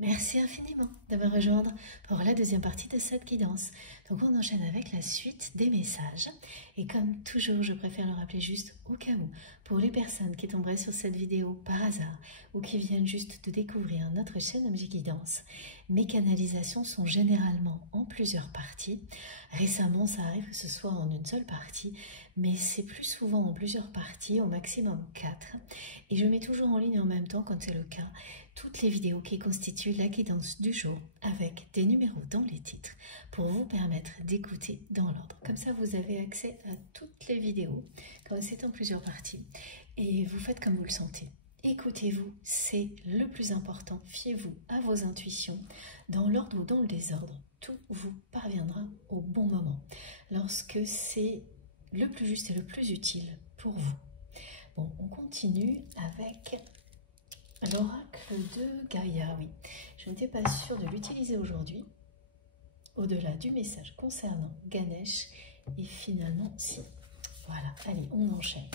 Merci infiniment de me rejoindre pour la deuxième partie de cette guidance. Donc on enchaîne avec la suite des messages. Et comme toujours, je préfère le rappeler juste au cas où, pour les personnes qui tomberaient sur cette vidéo par hasard ou qui viennent juste de découvrir notre chaîne Objet Guidance, mes canalisations sont généralement en plusieurs parties. Récemment, ça arrive que ce soit en une seule partie, mais c'est plus souvent en plusieurs parties, au maximum 4. Et je mets toujours en ligne en même temps, quand c'est le cas, toutes les vidéos qui constituent la guidance du jour avec des numéros dans les titres pour vous permettre d'écouter dans l'ordre. Comme ça, vous avez accès à toutes les vidéos quand c'est en plusieurs parties et vous faites comme vous le sentez. Écoutez-vous, c'est le plus important. Fiez-vous à vos intuitions. Dans l'ordre ou dans le désordre, tout vous parviendra au bon moment, lorsque c'est le plus juste et le plus utile pour vous. Bon, on continue avec l'oracle de Gaïa, oui. Je n'étais pas sûre de l'utiliser aujourd'hui, au-delà du message concernant Ganesh, et finalement, si. Voilà, allez, on enchaîne.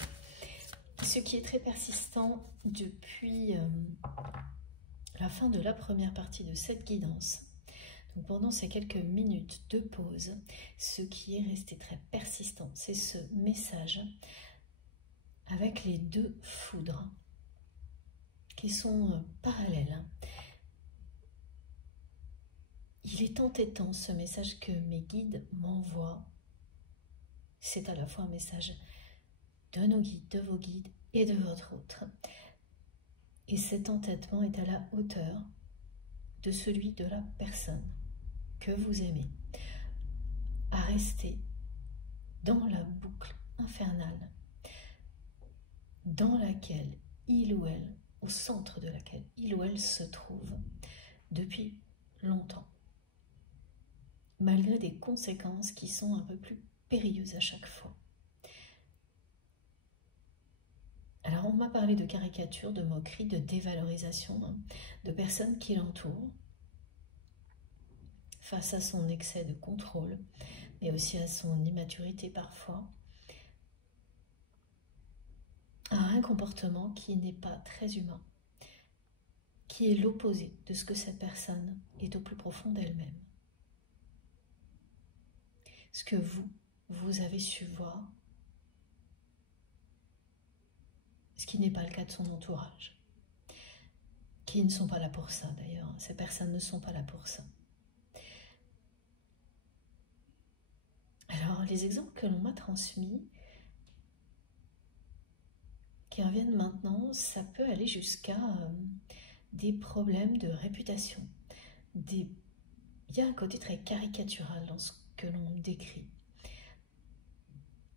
Ce qui est très persistant depuis la fin de la première partie de cette guidance, donc pendant ces quelques minutes de pause, ce qui est resté très persistant, c'est ce message avec les deux foudres qui sont parallèles. Il est entêtant ce message que mes guides m'envoient. C'est à la fois un message de nos guides, de vos guides et de votre autre. Et cet entêtement est à la hauteur de celui de la personne que vous aimez, à rester dans la boucle infernale dans laquelle il ou elle, au centre de laquelle il ou elle se trouve depuis longtemps, malgré des conséquences qui sont un peu plus périlleuses à chaque fois. Alors on m'a parlé de caricature, de moquerie, de dévalorisation, de personnes qui l'entourent, face à son excès de contrôle, mais aussi à son immaturité parfois, à un comportement qui n'est pas très humain, qui est l'opposé de ce que cette personne est au plus profond d'elle-même. Ce que vous avez su voir, ce qui n'est pas le cas de son entourage, qui ne sont pas là pour ça d'ailleurs, ces personnes ne sont pas là pour ça. Alors les exemples que l'on m'a transmis, qui reviennent maintenant, ça peut aller jusqu'à des problèmes de réputation. Il y a un côté très caricatural dans ce que l'on décrit.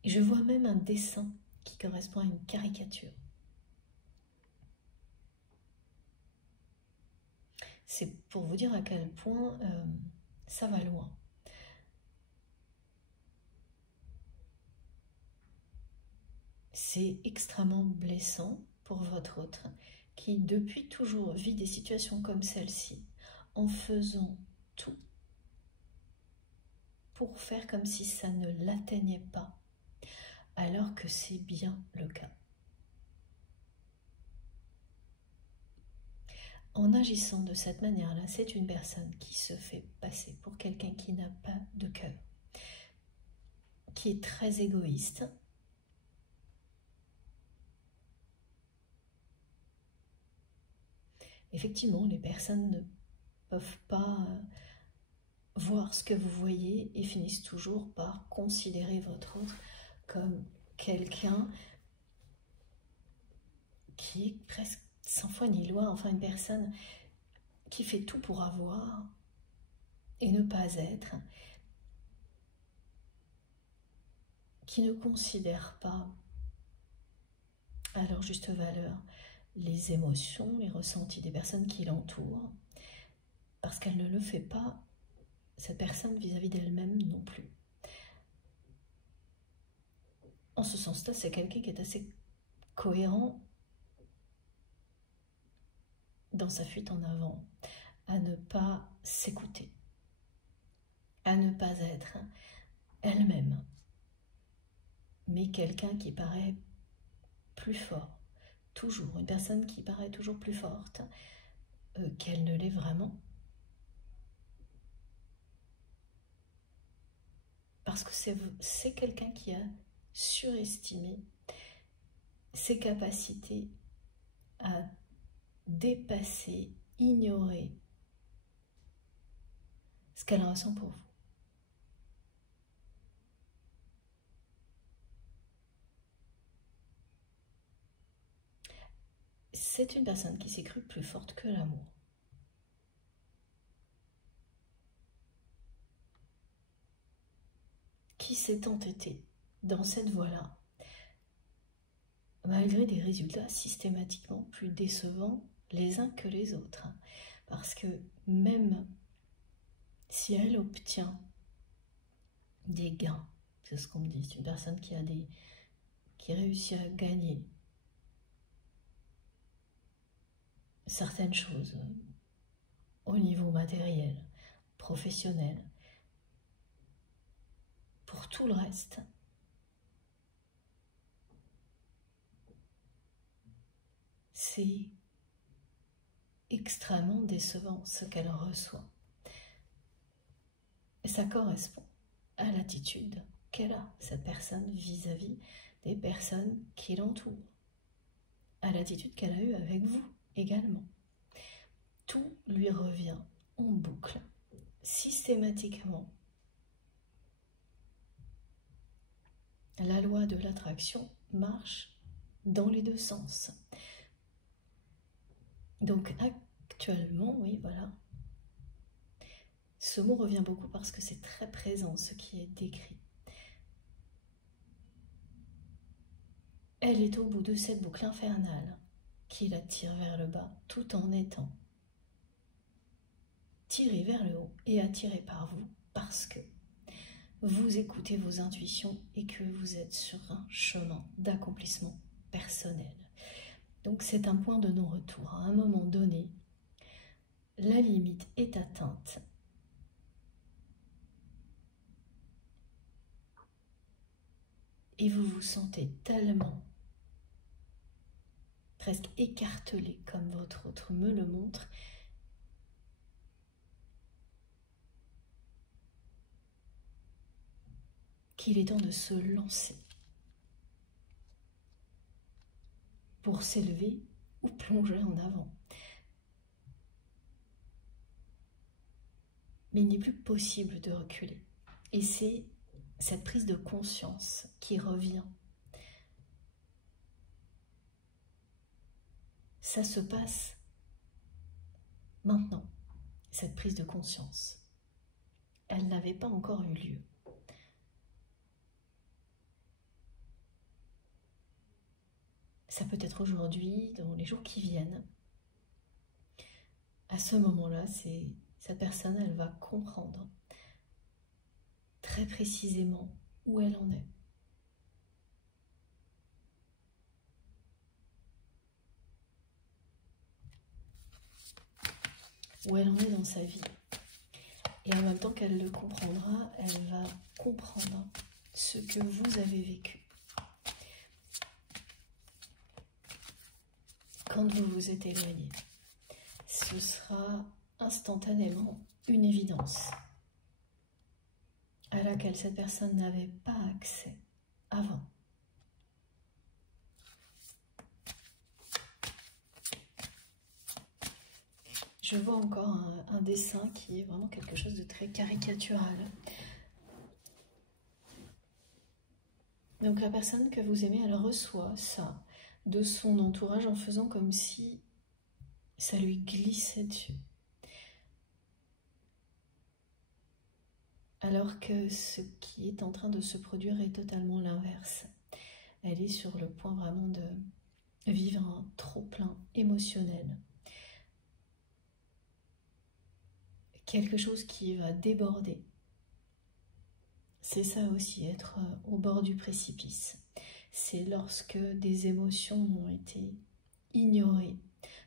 Et je vois même un dessin qui correspond à une caricature. C'est pour vous dire à quel point ça va loin. C'est extrêmement blessant pour votre autre qui depuis toujours vit des situations comme celle-ci en faisant tout pour faire comme si ça ne l'atteignait pas, alors que c'est bien le cas. En agissant de cette manière-là, c'est une personne qui se fait passer pour quelqu'un qui n'a pas de cœur, qui est très égoïste, effectivement, les personnes ne peuvent pas voir ce que vous voyez et finissent toujours par considérer votre autre comme quelqu'un qui est presque sans foi ni loi, enfin une personne qui fait tout pour avoir et ne pas être, qui ne considère pas à leur juste valeur les émotions, les ressentis des personnes qui l'entourent, parce qu'elle ne le fait pas, cette personne vis-à-vis d'elle-même non plus. En ce sens-là, c'est quelqu'un qui est assez cohérent dans sa fuite en avant, à ne pas s'écouter, à ne pas être elle-même, mais quelqu'un qui paraît plus fort, toujours, une personne qui paraît toujours plus forte, qu'elle ne l'est vraiment. Parce que c'est quelqu'un qui a surestimé ses capacités à dépasser, ignorer ce qu'elle ressent pour vous. C'est une personne qui s'est crue plus forte que l'amour. Qui s'est entêtée dans cette voie-là, malgré des résultats systématiquement plus décevants les uns que les autres. Parce que même si elle obtient des gains, c'est ce qu'on me dit, c'est une personne qui réussit à gagner certaines choses au niveau matériel, professionnel. Pour tout le reste, c'est extrêmement décevant ce qu'elle reçoit. Et ça correspond à l'attitude qu'elle a, cette personne, vis-à-vis des personnes qui l'entourent, à l'attitude qu'elle a eue avec vous également. Tout lui revient en boucle, systématiquement. La loi de l'attraction marche dans les deux sens. Donc actuellement, oui, voilà. Ce mot revient beaucoup parce que c'est très présent, ce qui est décrit. Elle est au bout de cette boucle infernale qui la tire vers le bas tout en étant tirée vers le haut et attirée par vous parce que vous écoutez vos intuitions et que vous êtes sur un chemin d'accomplissement personnel. Donc c'est un point de non-retour. À un moment donné, la limite est atteinte. Et vous vous sentez tellement presque écartelé comme votre autre me le montre, qu'il est temps de se lancer pour s'élever ou plonger en avant. Mais il n'est plus possible de reculer. Et c'est cette prise de conscience qui revient. Ça se passe maintenant, cette prise de conscience. Elle n'avait pas encore eu lieu. Ça peut être aujourd'hui, dans les jours qui viennent. À ce moment-là, cette personne, elle va comprendre très précisément où elle en est. Où elle en est dans sa vie. Et en même temps qu'elle le comprendra, elle va comprendre ce que vous avez vécu. Quand vous vous êtes éloigné, ce sera instantanément une évidence à laquelle cette personne n'avait pas accès avant. Je vois encore un dessin qui est vraiment quelque chose de très caricatural. Donc la personne que vous aimez, elle reçoit ça de son entourage en faisant comme si ça lui glissait dessus. Alors que ce qui est en train de se produire est totalement l'inverse. Elle est sur le point vraiment de vivre un trop-plein émotionnel. Quelque chose qui va déborder. C'est ça aussi, être au bord du précipice. C'est lorsque des émotions ont été ignorées,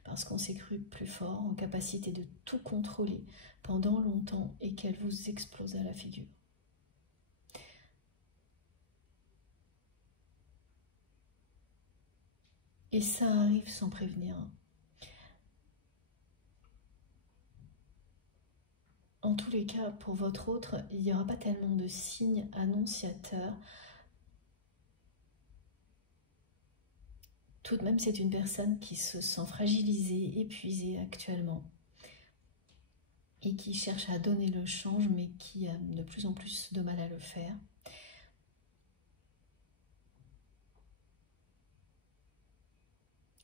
parce qu'on s'est cru plus fort, en capacité de tout contrôler pendant longtemps et qu'elle vous explose à la figure. Et ça arrive sans prévenir. en tous les cas, pour votre autre, il n'y aura pas tellement de signes annonciateurs. Tout de même, c'est une personne qui se sent fragilisée, épuisée actuellement et qui cherche à donner le change, mais qui a de plus en plus de mal à le faire.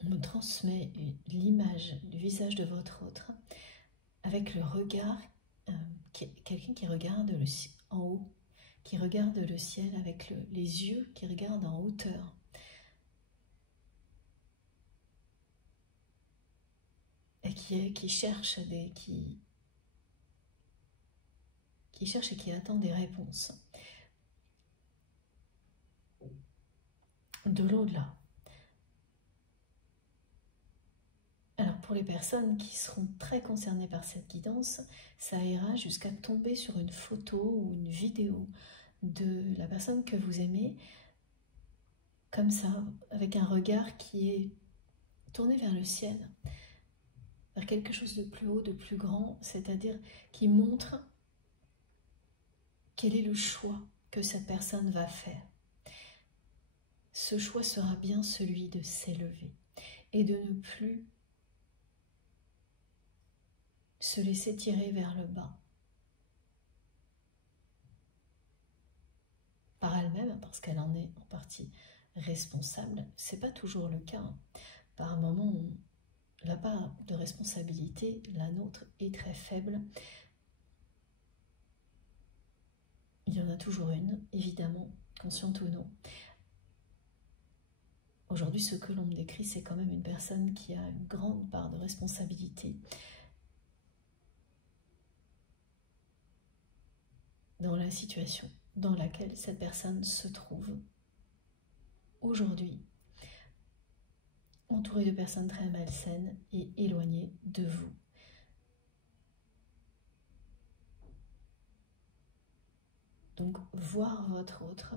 On me transmet l'image du visage de votre autre avec le regard, quelqu'un qui regarde en haut, qui regarde le ciel avec les yeux qui regardent en hauteur. Et qui cherche qui cherche et qui attend des réponses. De l'au-delà. Alors pour les personnes qui seront très concernées par cette guidance, ça ira jusqu'à tomber sur une photo ou une vidéo de la personne que vous aimez, comme ça, avec un regard qui est tourné vers le ciel, vers quelque chose de plus haut, de plus grand, c'est-à-dire qui montre quel est le choix que cette personne va faire. Ce choix sera bien celui de s'élever et de ne plus se laisser tirer vers le bas par elle-même, parce qu'elle en est en partie responsable. C'est pas toujours le cas. Par moments, la part de responsabilité, la nôtre, est très faible. Il y en a toujours une, évidemment, consciente ou non. Aujourd'hui, ce que l'on me décrit, c'est quand même une personne qui a une grande part de responsabilité dans la situation dans laquelle cette personne se trouve aujourd'hui, entourée de personnes très malsaines et éloignées de vous. Donc, voir votre autre,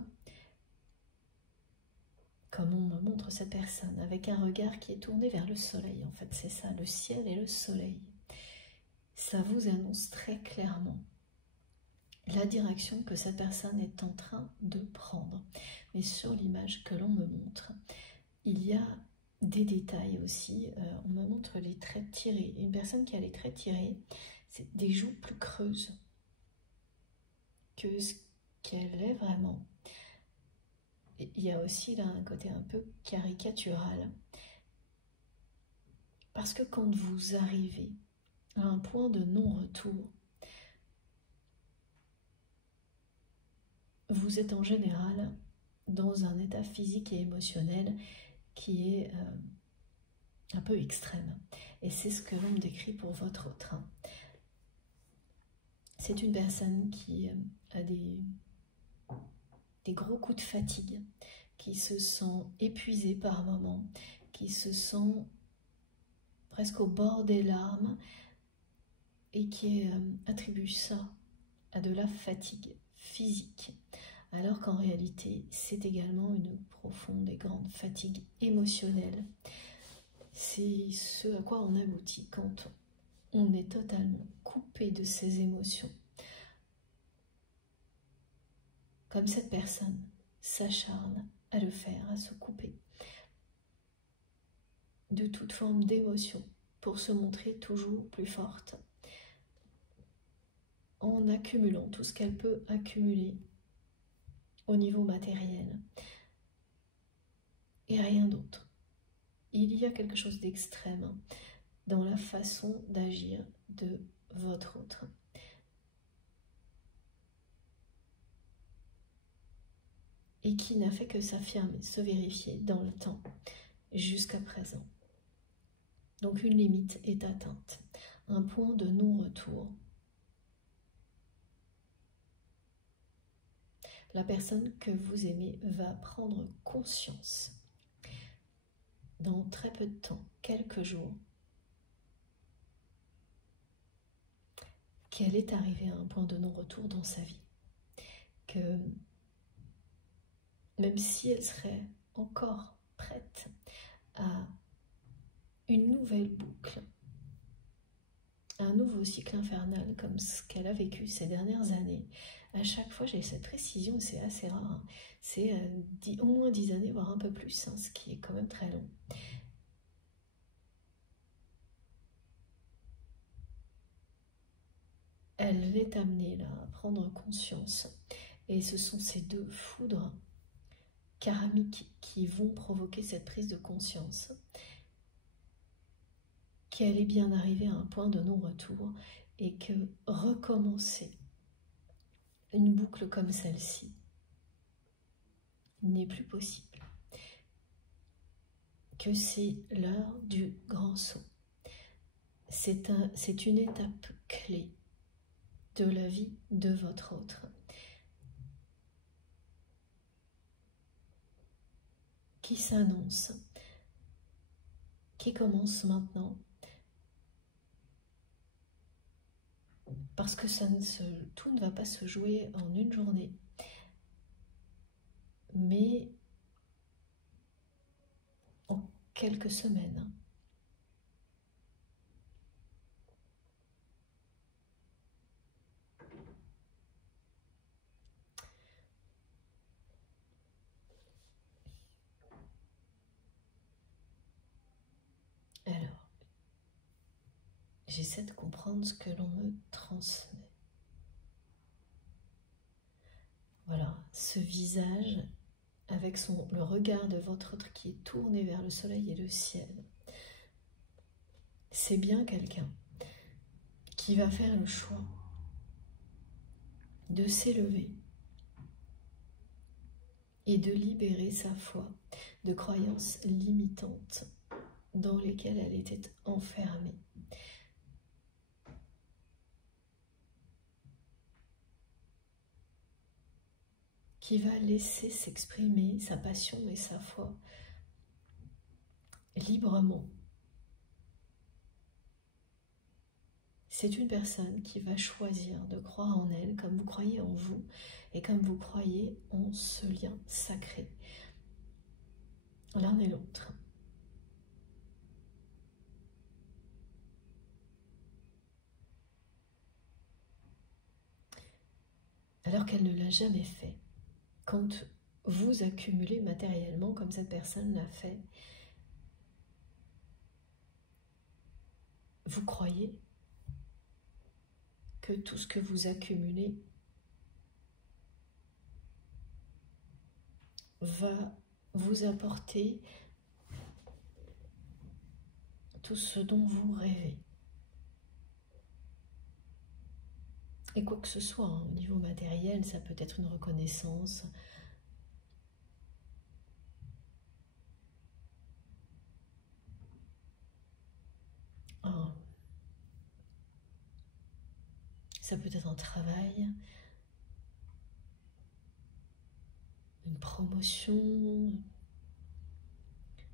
comme on me montre cette personne, avec un regard qui est tourné vers le soleil, en fait, c'est ça, le ciel et le soleil. Ça vous annonce très clairement la direction que cette personne est en train de prendre. Mais sur l'image que l'on me montre, il y a des détails aussi. On me montre les traits tirés. Une personne qui a les traits tirés, c'est des joues plus creuses que ce qu'elle est vraiment. Et il y a aussi là un côté un peu caricatural. Parce que quand vous arrivez à un point de non-retour, vous êtes en général dans un état physique et émotionnel qui est un peu extrême. Et c'est ce que l'on me décrit pour votre autre. C'est une personne qui a des gros coups de fatigue, qui se sent épuisée par moments, qui se sent presque au bord des larmes et qui attribue ça à de la fatigue physique, alors qu'en réalité, c'est également une profonde et grande fatigue émotionnelle. C'est ce à quoi on aboutit quand on est totalement coupé de ses émotions. Comme cette personne s'acharne à le faire, à se couper de toute forme d'émotion pour se montrer toujours plus forte, en accumulant tout ce qu'elle peut accumuler au niveau matériel et rien d'autre. Il y a quelque chose d'extrême dans la façon d'agir de votre autre. Et qui n'a fait que s'affirmer, se vérifier dans le temps, jusqu'à présent. Donc une limite est atteinte, un point de non-retour. La personne que vous aimez va prendre conscience, dans très peu de temps, quelques jours, qu'elle est arrivée à un point de non-retour dans sa vie. Que même si elle serait encore prête à une nouvelle boucle, un nouveau cycle infernal comme ce qu'elle a vécu ces dernières années. À chaque fois, j'ai cette précision, c'est assez rare. Hein. C'est au moins 10 années, voire un peu plus, hein, ce qui est quand même très long. Elle est amenée là à prendre conscience. Et ce sont ces deux foudres karmiques qui vont provoquer cette prise de conscience. Qu'elle est bien arrivée à un point de non-retour et que recommencer une boucle comme celle-ci n'est plus possible. Que c'est l'heure du grand saut. C'est une étape clé de la vie de votre autre qui s'annonce, qui commence maintenant, parce que tout ne va pas se jouer en une journée, mais en quelques semaines. Alors, j'essaie de comprendre ce que l'on me transmet. Voilà, ce visage avec le regard de votre autre qui est tourné vers le soleil et le ciel. C'est bien quelqu'un qui va faire le choix de s'élever et de libérer sa foi de croyances limitantes dans lesquelles elle était enfermée. Qui va laisser s'exprimer sa passion et sa foi librement. C'est une personne qui va choisir de croire en elle comme vous croyez en vous et comme vous croyez en ce lien sacré, l'un et l'autre. Alors qu'elle ne l'a jamais fait. Quand vous accumulez matériellement comme cette personne l'a fait, vous croyez que tout ce que vous accumulez va vous apporter tout ce dont vous rêvez. Et quoi que ce soit, hein, au niveau matériel, ça peut être une reconnaissance. Ça peut être un travail, une promotion.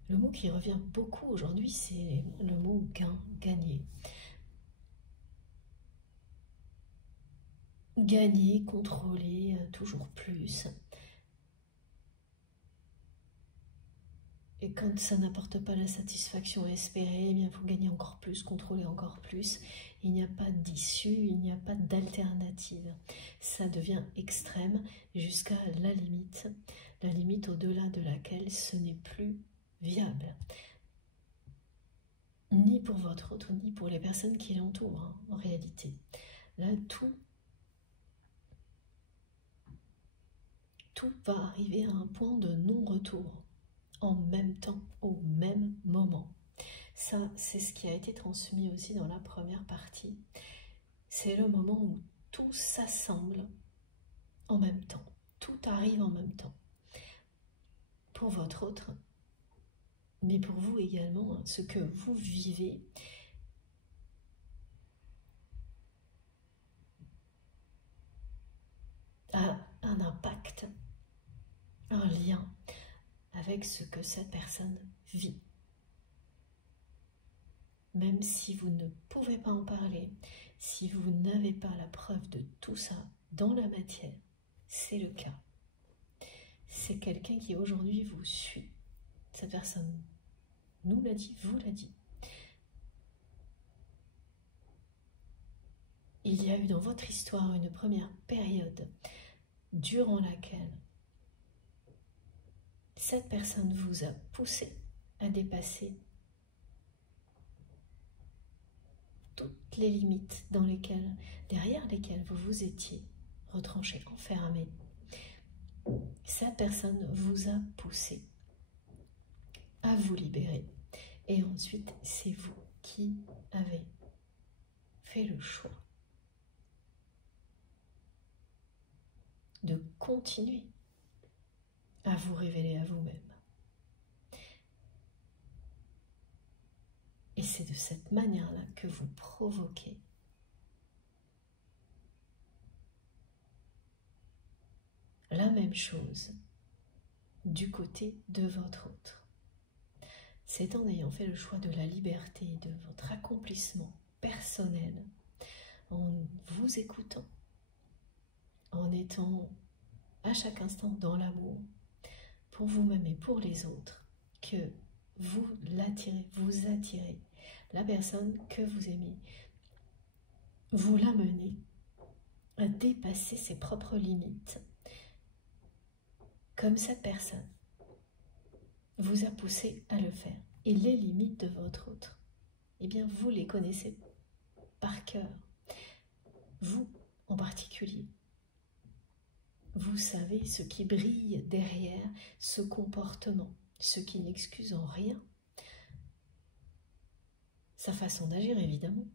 Le mot qui revient beaucoup aujourd'hui, c'est le mot gain, gagner. Gagner, contrôler, toujours plus. Et quand ça n'apporte pas la satisfaction espérée, eh bien, il faut gagner encore plus, contrôler encore plus. Il n'y a pas d'issue, il n'y a pas d'alternative. Ça devient extrême jusqu'à la limite au-delà de laquelle ce n'est plus viable. Ni pour votre autre, ni pour les personnes qui l'entourent, hein, en réalité. Là, tout va arriver à un point de non-retour. En même temps, au même moment. Ça, c'est ce qui a été transmis aussi dans la première partie. C'est le moment où tout s'assemble en même temps. Tout arrive en même temps. Pour votre autre, mais pour vous également, hein, ce que vous vivez a un impact, un lien avec ce que cette personne vit. Même si vous ne pouvez pas en parler, si vous n'avez pas la preuve de tout ça dans la matière, c'est le cas. C'est quelqu'un qui aujourd'hui vous suit. Cette personne nous l'a dit, vous l'a dit. il y a eu dans votre histoire une première période durant laquelle cette personne vous a poussé à dépasser toutes les limites derrière lesquelles vous vous étiez retranché, enfermé. Cette personne vous a poussé à vous libérer. Et ensuite, c'est vous qui avez fait le choix de continuer à vous révéler à vous-même. Et c'est de cette manière-là que vous provoquez la même chose du côté de votre autre. C'est en ayant fait le choix de la liberté, de votre accomplissement personnel, en vous écoutant, en étant à chaque instant dans l'amour pour vous-même et pour les autres, que vous attirez la personne que vous aimez, vous l'amenez à dépasser ses propres limites, comme cette personne vous a poussé à le faire. Et les limites de votre autre, eh bien vous les connaissez par cœur. Vous en particulier, vous savez ce qui brille derrière ce comportement, ce qui n'excuse en rien sa façon d'agir, évidemment.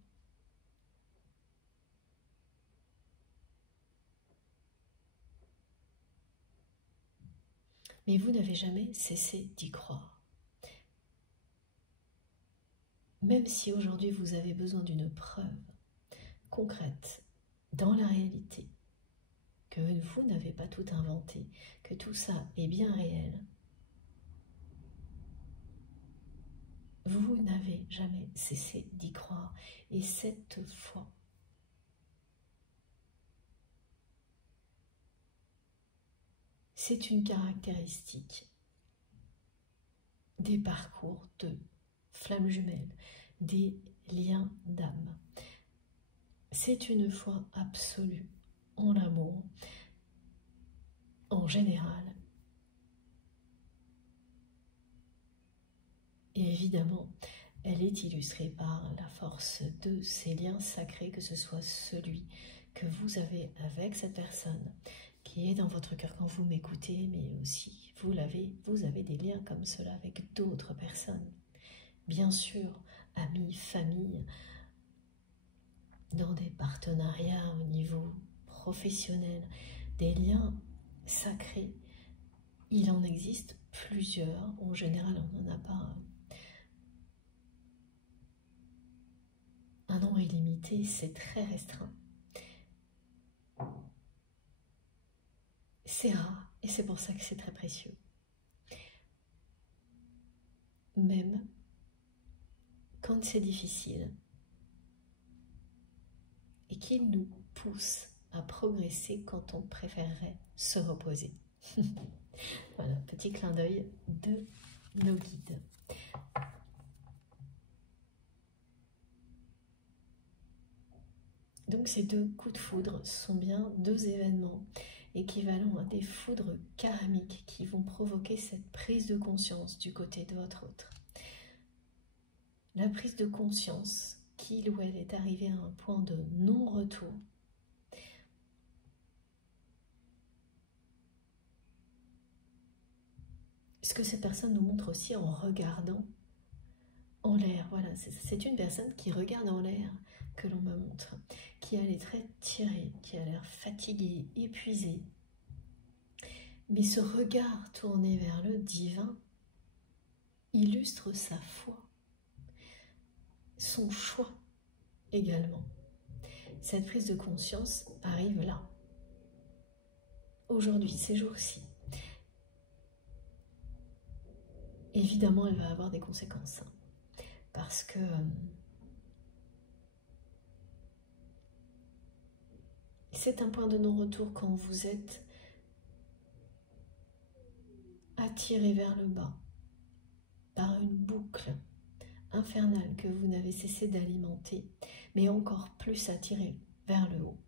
Mais vous n'avez jamais cessé d'y croire. Même si aujourd'hui vous avez besoin d'une preuve concrète dans la réalité, que vous n'avez pas tout inventé, que tout ça est bien réel, vous n'avez jamais cessé d'y croire. Et cette foi, c'est une caractéristique des parcours de flammes jumelles, des liens d'âme. C'est une foi absolue en l'amour, en général. Et évidemment, elle est illustrée par la force de ces liens sacrés, que ce soit celui que vous avez avec cette personne, qui est dans votre cœur quand vous m'écoutez, mais aussi vous avez des liens comme cela avec d'autres personnes. Bien sûr, amis, famille, dans des partenariats au niveau professionnel, des liens sacrés. Il en existe plusieurs. En général, on n'en a pas un nombre illimité, c'est très restreint. C'est rare et c'est pour ça que c'est très précieux. Même quand c'est difficile et qu'il nous pousse à progresser quand on préférerait se reposer. Voilà, petit clin d'œil de nos guides. Donc ces deux coups de foudre sont bien deux événements équivalents à des foudres karmiques qui vont provoquer cette prise de conscience du côté de votre autre. La prise de conscience qu'il ou elle est arrivé à un point de non-retour. Ce que cette personne nous montre aussi en regardant en l'air. Voilà, c'est une personne qui regarde en l'air que l'on me montre, qui a les traits tirés, qui a l'air fatiguée, épuisée. Mais ce regard tourné vers le divin illustre sa foi, son choix également. Cette prise de conscience arrive là, aujourd'hui, ces jours-ci. Évidemment, elle va avoir des conséquences, parce que c'est un point de non-retour quand vous êtes attiré vers le bas par une boucle infernale que vous n'avez cessé d'alimenter, mais encore plus attiré vers le haut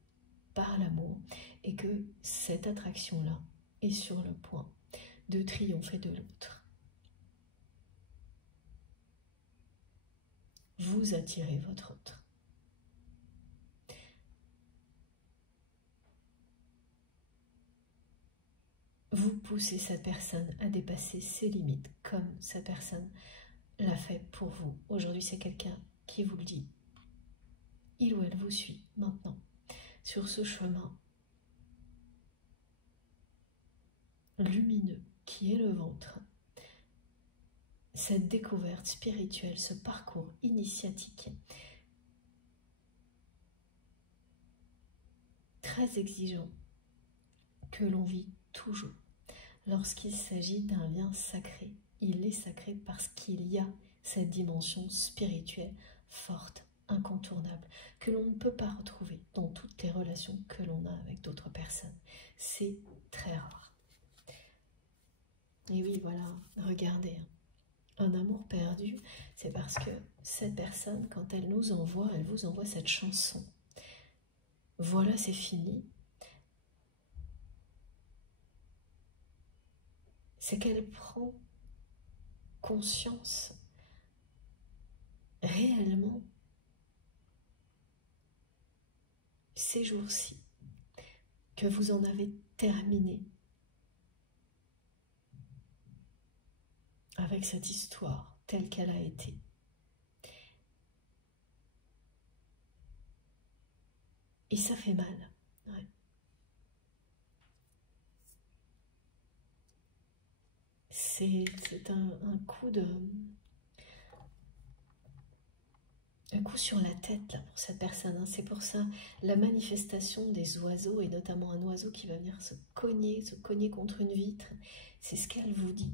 par l'amour et que cette attraction-là est sur le point de triompher de l'autre. Vous attirez votre autre. Vous poussez cette personne à dépasser ses limites comme cette personne l'a fait pour vous. Aujourd'hui, c'est quelqu'un qui vous le dit. Il ou elle vous suit maintenant sur ce chemin lumineux qui est le vôtre. Cette découverte spirituelle, ce parcours initiatique très exigeant que l'on vit toujours lorsqu'il s'agit d'un lien sacré. Il est sacré parce qu'il y a cette dimension spirituelle forte, incontournable, que l'on ne peut pas retrouver dans toutes les relations que l'on a avec d'autres personnes. C'est très rare. Et oui, voilà, regardez, un amour perdu, c'est parce que cette personne, quand elle nous envoie, elle vous envoie cette chanson. Voilà, c'est fini. C'est qu'elle prend conscience réellement ces jours-ci que vous en avez terminé avec cette histoire telle qu'elle a été. Et ça fait mal. Ouais. C'est un coup sur la tête là, pour cette personne. Hein. C'est pour ça la manifestation des oiseaux, et notamment un oiseau qui va venir se cogner contre une vitre, c'est ce qu'elle vous dit.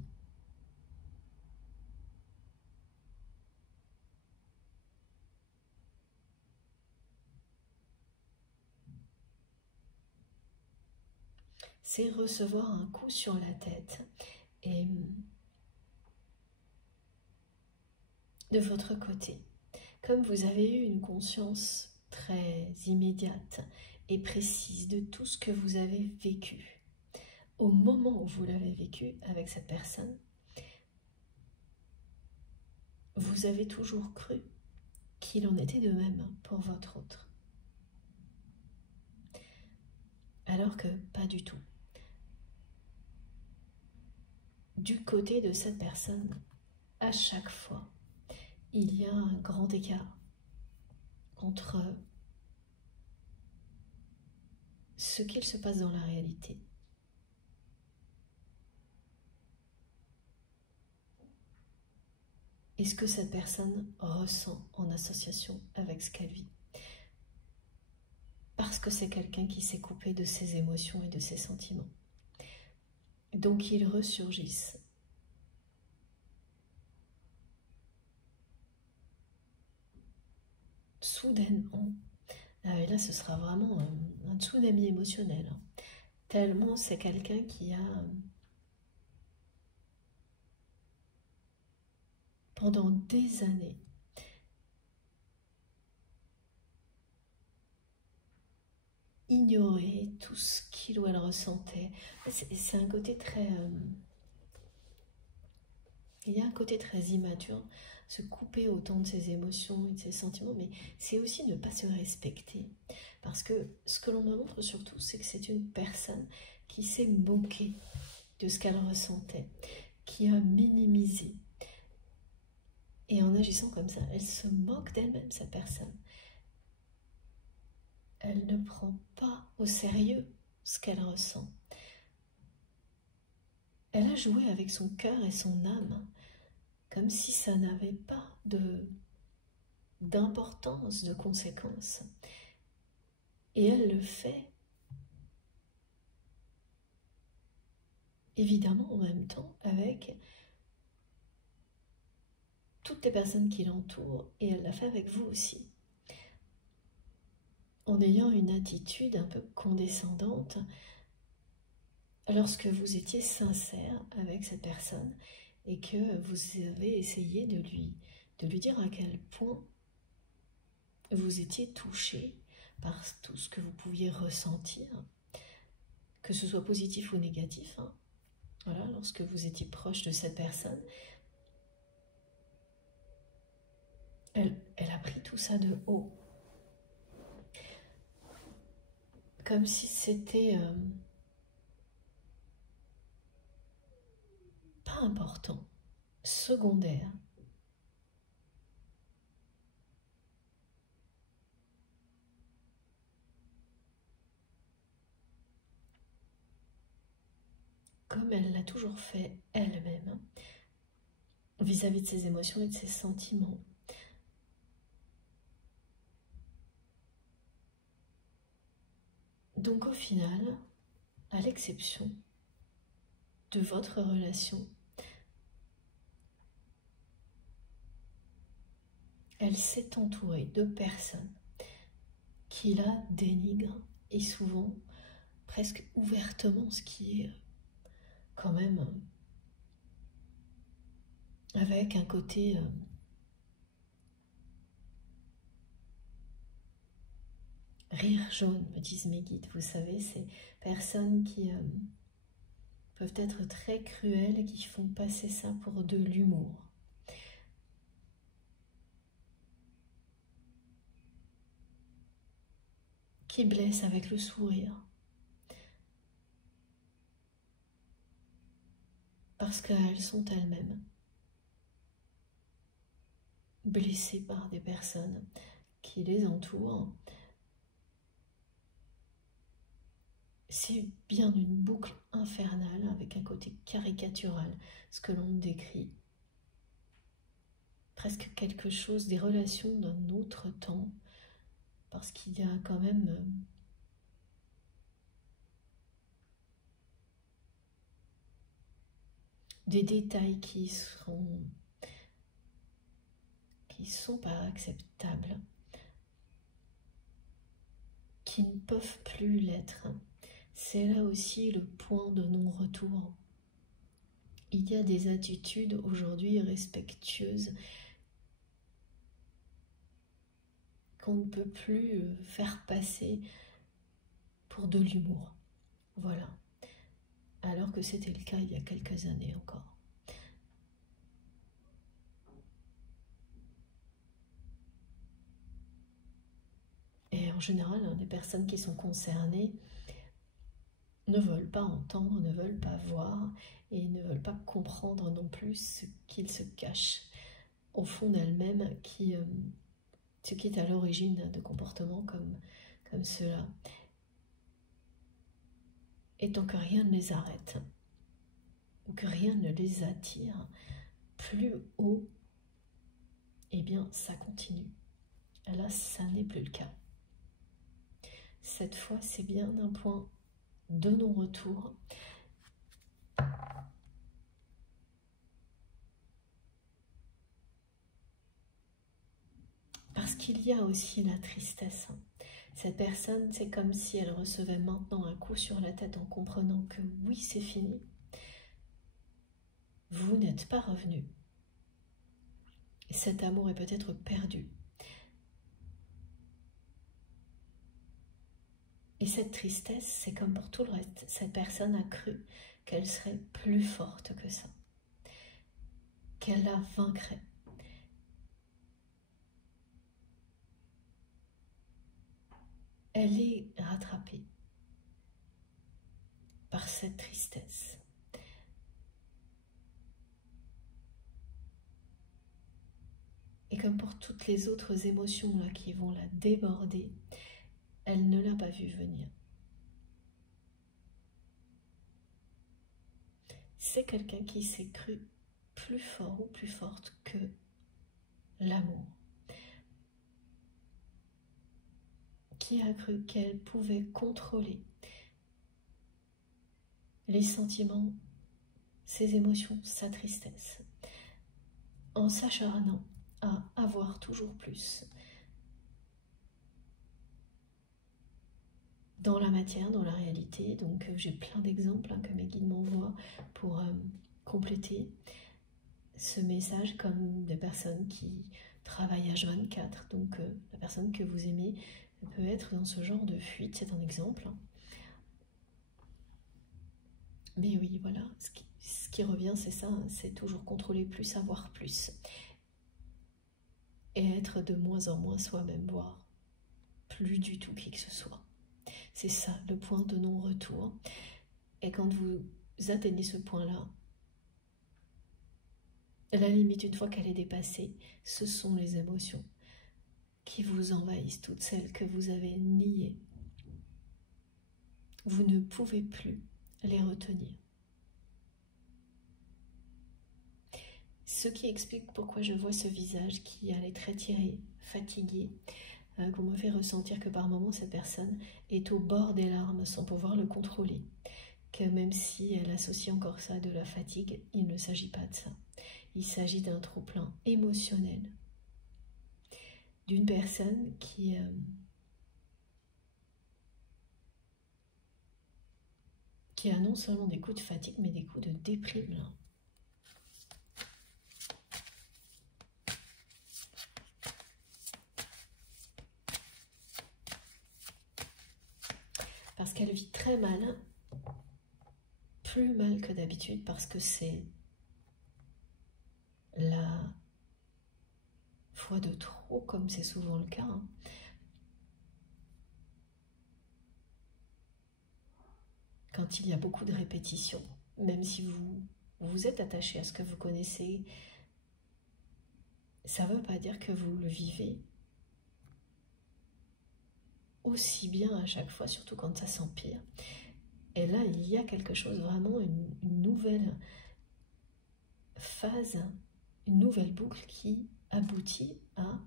C'est recevoir un coup sur la tête et de votre côté, comme vous avez eu une conscience très immédiate et précise de tout ce que vous avez vécu, au moment où vous l'avez vécu avec cette personne, vous avez toujours cru qu'il en était de même pour votre autre. Alors que pas du tout. Du côté de cette personne, à chaque fois, il y a un grand écart entre ce qu'il se passe dans la réalité et ce que cette personne ressent en association avec ce qu'elle vit. Parce que c'est quelqu'un qui s'est coupé de ses émotions et de ses sentiments. Donc ils ressurgissent. Soudainement, et là ce sera vraiment un tsunami émotionnel, hein. Tellement c'est quelqu'un qui a pendant des années ignorer tout ce qu'il ou elle ressentait. C'est un côté très... il y a un côté très immature, se couper autant de ses émotions et de ses sentiments, mais c'est aussi ne pas se respecter. Parce que ce que l'on me montre surtout, c'est que c'est une personne qui s'est moquée de ce qu'elle ressentait, qui a minimisé. Et en agissant comme ça, elle se moque d'elle-même, cette personne. Elle ne prend pas au sérieux ce qu'elle ressent. Elle a joué avec son cœur et son âme, comme si ça n'avait pas d'importance, de conséquences. Et elle le fait, évidemment, en même temps, avec toutes les personnes qui l'entourent, et elle l'a fait avec vous aussi. En ayant une attitude un peu condescendante, lorsque vous étiez sincère avec cette personne et que vous avez essayé de lui dire à quel point vous étiez touché par tout ce que vous pouviez ressentir, que ce soit positif ou négatif, hein. Voilà, lorsque vous étiez proche de cette personne, elle a pris tout ça de haut. Comme si c'était pas important, secondaire. Comme elle l'a toujours fait elle-même, vis-à-vis de ses émotions et de ses sentiments. Donc au final, à l'exception de votre relation, elle s'est entourée de personnes qui la dénigrent et souvent presque ouvertement, ce qui est quand même avec un côté rire jaune, me disent mes guides. Vous savez, ces personnes qui peuvent être très cruelles et qui font passer ça pour de l'humour. Qui blessent avec le sourire. Parce qu'elles sont elles-mêmes blessées par des personnes qui les entourent. C'est bien une boucle infernale avec un côté caricatural, ce que l'on décrit. Presque quelque chose, des relations d'un autre temps, parce qu'il y a quand même des détails qui sont pas acceptables, qui ne peuvent plus l'être. C'est là aussi le point de non-retour. Il y a des attitudes aujourd'hui respectueuses qu'on ne peut plus faire passer pour de l'humour. Voilà. Alors que c'était le cas il y a quelques années encore. Et en général, les personnes qui sont concernées ne veulent pas entendre, ne veulent pas voir et ne veulent pas comprendre non plus ce qu'ils se cachent au fond d'elles-mêmes, ce qui est à l'origine de comportements comme cela. Et tant que rien ne les arrête, ou que rien ne les attire plus haut, eh bien ça continue. Là, ça n'est plus le cas. Cette fois, c'est bien un point de non-retour. Parce qu'il y a aussi la tristesse. Cette personne, c'est comme si elle recevait maintenant un coup sur la tête en comprenant que oui, c'est fini. Vous n'êtes pas revenu. Cet amour est peut-être perdu. Et cette tristesse, c'est comme pour tout le reste. Cette personne a cru qu'elle serait plus forte que ça, qu'elle la vaincrait. Elle est rattrapée par cette tristesse. Et comme pour toutes les autres émotions là qui vont la déborder, elle ne l'a pas vu venir. C'est quelqu'un qui s'est cru plus fort ou plus forte que l'amour. Qui a cru qu'elle pouvait contrôler les sentiments, ses émotions, sa tristesse, en s'acharnant à avoir toujours plus dans la matière, dans la réalité. Donc j'ai plein d'exemples que mes guides m'envoient pour compléter ce message, comme des personnes qui travaillent H24, donc la personne que vous aimez peut être dans ce genre de fuite, c'est un exemple. Mais oui, voilà, ce qui revient, c'est ça, c'est toujours contrôler plus, avoir plus. Et être de moins en moins soi-même, voire plus du tout qui que ce soit. C'est ça, le point de non-retour. Et quand vous atteignez ce point-là, la limite, une fois qu'elle est dépassée, ce sont les émotions qui vous envahissent, toutes celles que vous avez niées. Vous ne pouvez plus les retenir. Ce qui explique pourquoi je vois ce visage qui a les traits tirés, fatigué, qu'on me fait ressentir que par moments cette personne est au bord des larmes sans pouvoir le contrôler. Que même si elle associe encore ça à de la fatigue, il ne s'agit pas de ça. Il s'agit d'un trop-plein émotionnel, d'une personne qui a non seulement des coups de fatigue, mais des coups de déprime. Là. Parce qu'elle vit très mal, plus mal que d'habitude, parce que c'est la fois de trop, comme c'est souvent le cas. Quand il y a beaucoup de répétitions, même si vous êtes attaché à ce que vous connaissez, ça ne veut pas dire que vous le vivez aussi bien à chaque fois, surtout quand ça s'empire. Et là, il y a quelque chose, vraiment une nouvelle phase, une nouvelle boucle qui aboutit à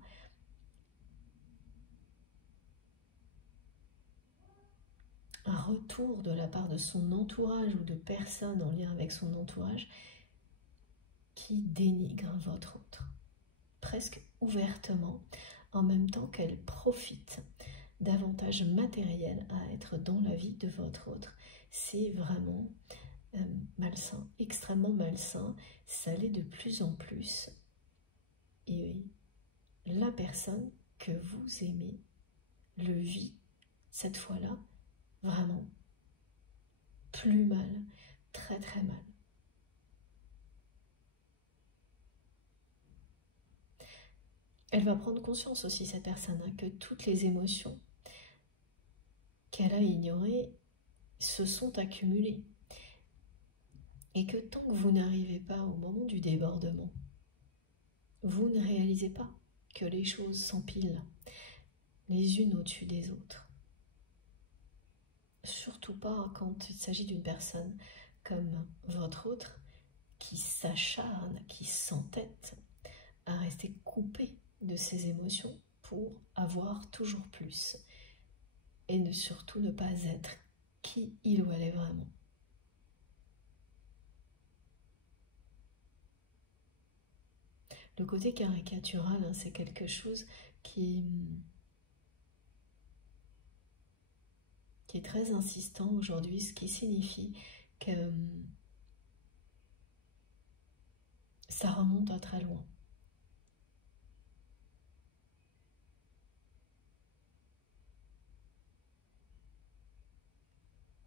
un retour de la part de son entourage ou de personnes en lien avec son entourage qui dénigrent votre autre, presque ouvertement, en même temps qu'elle profite d'avantages matériels à être dans la vie de votre autre. C'est vraiment malsain, extrêmement malsain, ça l'est de plus en plus. Et la personne que vous aimez le vit, cette fois-là, vraiment plus mal, très très mal. Elle va prendre conscience aussi, cette personne, que toutes les émotions qu'elle a ignorées se sont accumulées. Et que tant que vous n'arrivez pas au moment du débordement, vous ne réalisez pas que les choses s'empilent les unes au-dessus des autres. Surtout pas quand il s'agit d'une personne comme votre autre qui s'acharne, qui s'entête à rester coupée de ses émotions pour avoir toujours plus et surtout ne pas être qui il ou elle est vraiment. Le côté caricatural, hein, c'est quelque chose qui est très insistant aujourd'hui, ce qui signifie que ça remonte à très loin.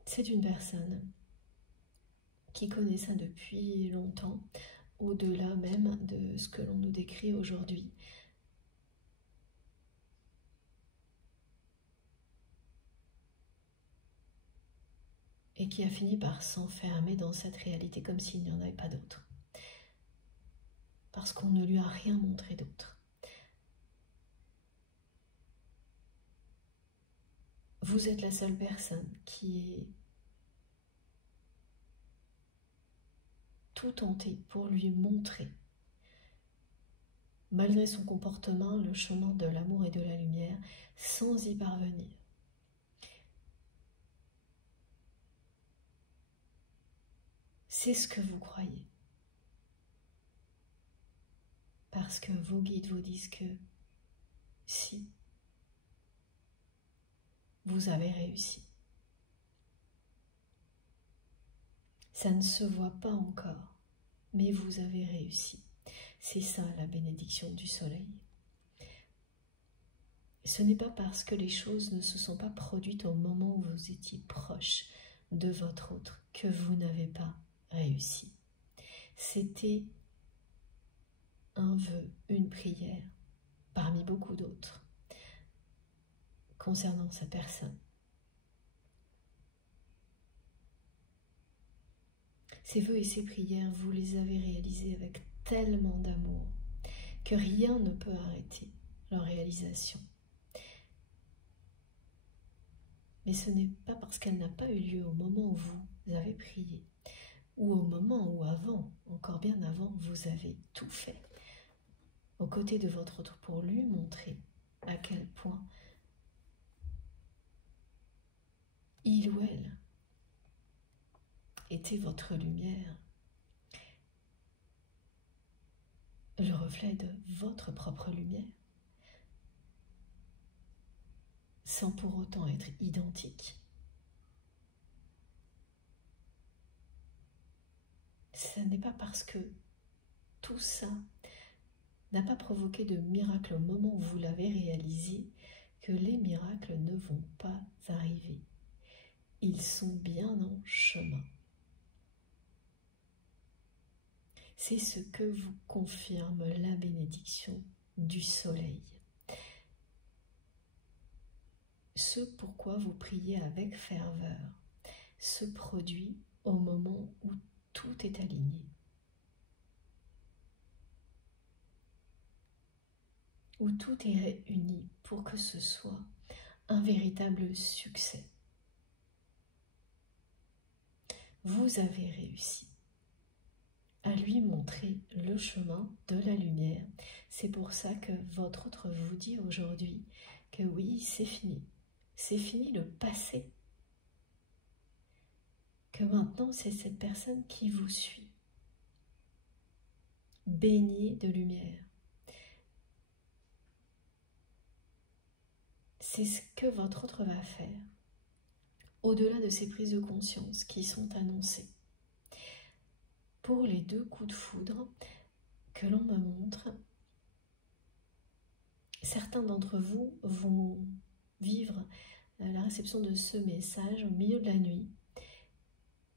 C'est une personne qui connaît ça depuis longtemps, au-delà même de ce que l'on nous décrit aujourd'hui. Et qui a fini par s'enfermer dans cette réalité comme s'il n'y en avait pas d'autre. Parce qu'on ne lui a rien montré d'autre. Vous êtes la seule personne qui est tout tentée pour lui montrer, malgré son comportement, le chemin de l'amour et de la lumière, sans y parvenir. C'est ce que vous croyez. Parce que vos guides vous disent que si, vous avez réussi. Ça ne se voit pas encore, mais vous avez réussi. C'est ça la bénédiction du soleil. Ce n'est pas parce que les choses ne se sont pas produites au moment où vous étiez proche de votre autre que vous n'avez pas réussi. C'était un vœu, une prière, parmi beaucoup d'autres, concernant sa personne. Ces vœux et ces prières, vous les avez réalisés avec tellement d'amour que rien ne peut arrêter leur réalisation. Mais ce n'est pas parce qu'elle n'a pas eu lieu au moment où vous avez prié, ou au moment où avant, encore bien avant, vous avez tout fait aux côtés de votre autre pour lui montrer à quel point il ou elle était votre lumière, le reflet de votre propre lumière, sans pour autant être identique. Ce n'est pas parce que tout ça n'a pas provoqué de miracle au moment où vous l'avez réalisé que les miracles ne vont pas arriver. Ils sont bien en chemin. C'est ce que vous confirme la bénédiction du soleil. Ce pourquoi vous priez avec ferveur se produit au moment où tout est aligné, où tout est réuni pour que ce soit un véritable succès. Vous avez réussi à lui montrer le chemin de la lumière. C'est pour ça que votre autre vous dit aujourd'hui que oui, c'est fini. C'est fini le passé. Que maintenant, c'est cette personne qui vous suit. Baignée de lumière. C'est ce que votre autre va faire, au-delà de ces prises de conscience qui sont annoncées. Pour les 2 coups de foudre que l'on me montre, certains d'entre vous vont vivre la réception de ce message au milieu de la nuit.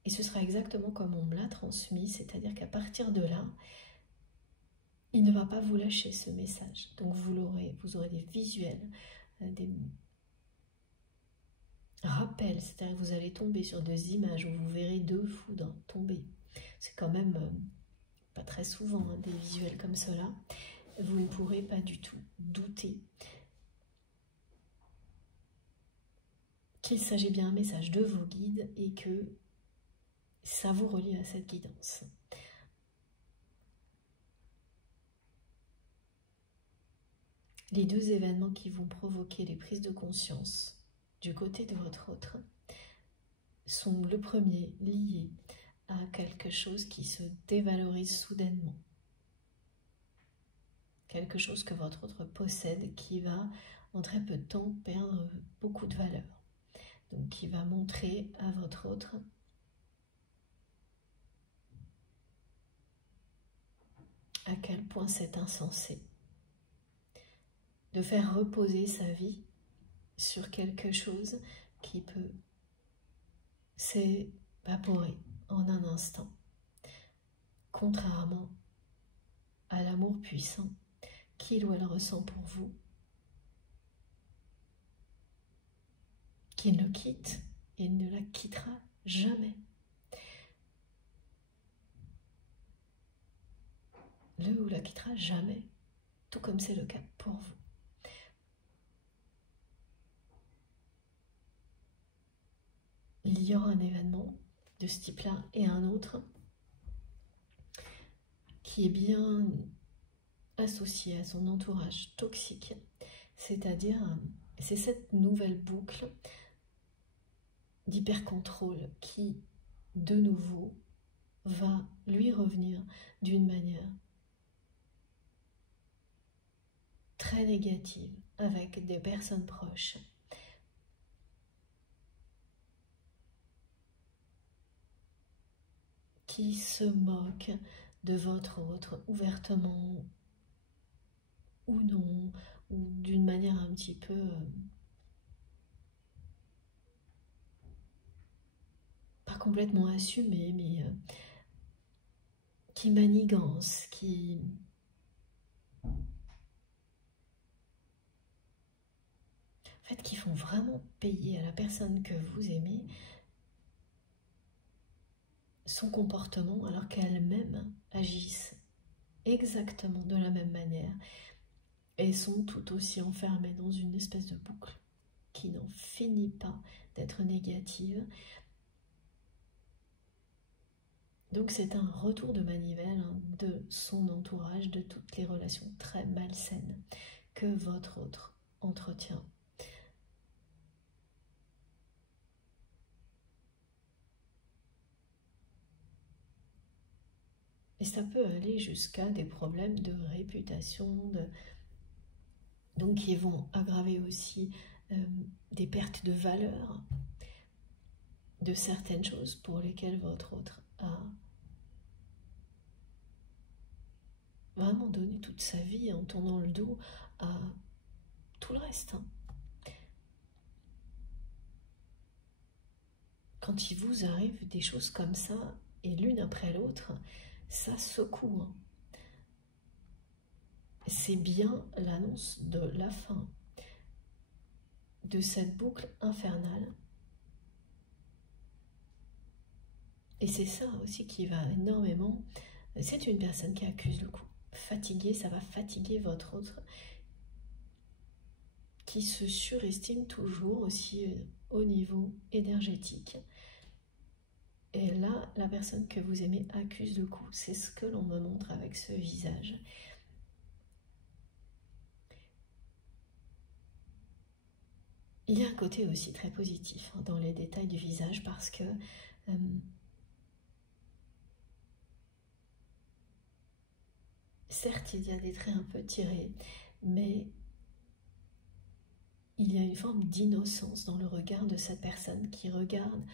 Et ce sera exactement comme on me l'a transmis, c'est-à-dire qu'à partir de là, il ne va pas vous lâcher ce message. Donc vous aurez des visuels, des rappels, c'est-à-dire que vous allez tomber sur 2 images où vous verrez 2 foudres tomber. C'est quand même pas très souvent des visuels comme cela. Vous ne pourrez pas du tout douter qu'il s'agit bien d'un message de vos guides et que ça vous relie à cette guidance. Les 2 événements qui vont provoquer les prises de conscience du côté de votre autre sont le premier lié à quelque chose qui se dévalorise soudainement. Quelque chose que votre autre possède qui va en très peu de temps perdre beaucoup de valeur. Donc qui va montrer à votre autre à quel point c'est insensé de faire reposer sa vie sur quelque chose qui peut s'évaporer en un instant, contrairement à l'amour puissant qu'il ou elle ressent pour vous, qu'il ne quitte et ne la quittera jamais. Le ou la quittera jamais, tout comme c'est le cas pour vous. Il y aura un événement de ce type-là et un autre qui est bien associé à son entourage toxique, c'est-à-dire c'est cette nouvelle boucle d'hypercontrôle qui, de nouveau, va lui revenir d'une manière très négative avec des personnes proches. Qui se moquent de votre autre ouvertement ou non, d'une manière un petit peu pas complètement assumée, mais qui manigance, en fait, qui font vraiment payer à la personne que vous aimez son comportement alors qu'elles-mêmes agissent exactement de la même manière et sont tout aussi enfermées dans une espèce de boucle qui n'en finit pas d'être négative. Donc c'est un retour de manivelle de son entourage, de toutes les relations très malsaines que votre autre entretient. Et ça peut aller jusqu'à des problèmes de réputation, donc qui vont aggraver aussi des pertes de valeur de certaines choses pour lesquelles votre autre a vraiment donné toute sa vie en tournant le dos à tout le reste. Quand il vous arrive des choses comme ça, et l'une après l'autre, ça secoue. C'est bien l'annonce de la fin de cette boucle infernale. Et c'est ça aussi qui va énormément... C'est une personne qui accuse le coup. Fatigué, ça va fatiguer votre autre, qui se surestime toujours aussi au niveau énergétique. Et là, la personne que vous aimez accuse le coup. C'est ce que l'on me montre avec ce visage. Il y a un côté aussi très positif dans les détails du visage parce que certes, il y a des traits un peu tirés, mais il y a une forme d'innocence dans le regard de cette personne qui regarde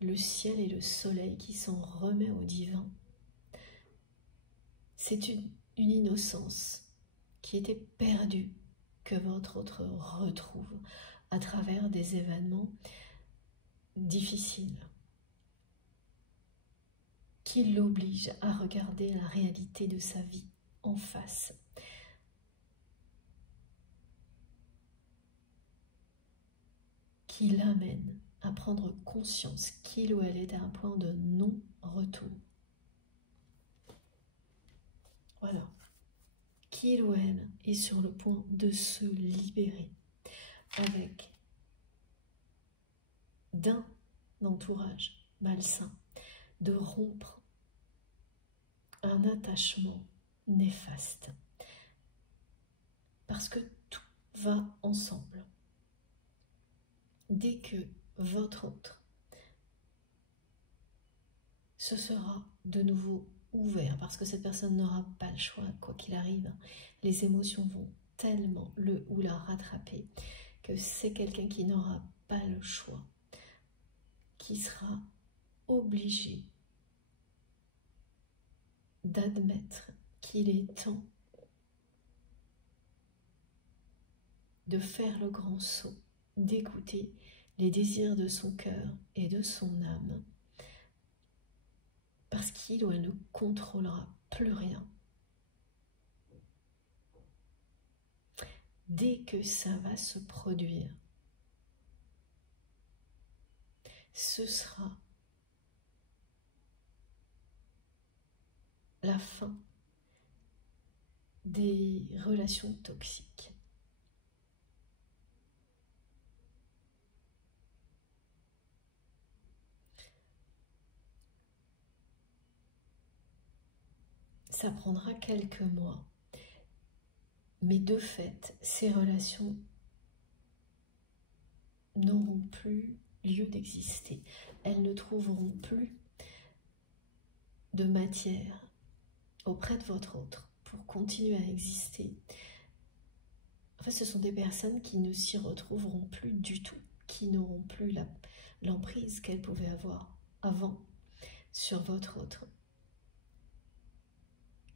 le ciel et le soleil, qui s'en remet au divin. C'est une innocence qui était perdue que votre autre retrouve à travers des événements difficiles qui l'obligent à regarder la réalité de sa vie en face. Qui l'amène à prendre conscience qu'il ou elle est à un point de non-retour. Voilà. Qu'il ou elle est sur le point de se libérer avec d'un entourage malsain, de rompre un attachement néfaste. Parce que tout va ensemble. Dès que votre autre se sera de nouveau ouvert, parce que cette personne n'aura pas le choix, quoi qu'il arrive, les émotions vont tellement le ou la rattraper que c'est quelqu'un qui n'aura pas le choix, qui sera obligé d'admettre qu'il est temps de faire le grand saut, d'écouter les désirs de son cœur et de son âme, parce qu'il ou elle ne contrôlera plus rien. Dès que ça va se produire, ce sera la fin des relations toxiques. Ça prendra quelques mois, mais de fait, ces relations n'auront plus lieu d'exister. Elles ne trouveront plus de matière auprès de votre autre pour continuer à exister. En fait, ce sont des personnes qui ne s'y retrouveront plus du tout, qui n'auront plus l'emprise qu'elles pouvaient avoir avant sur votre autre,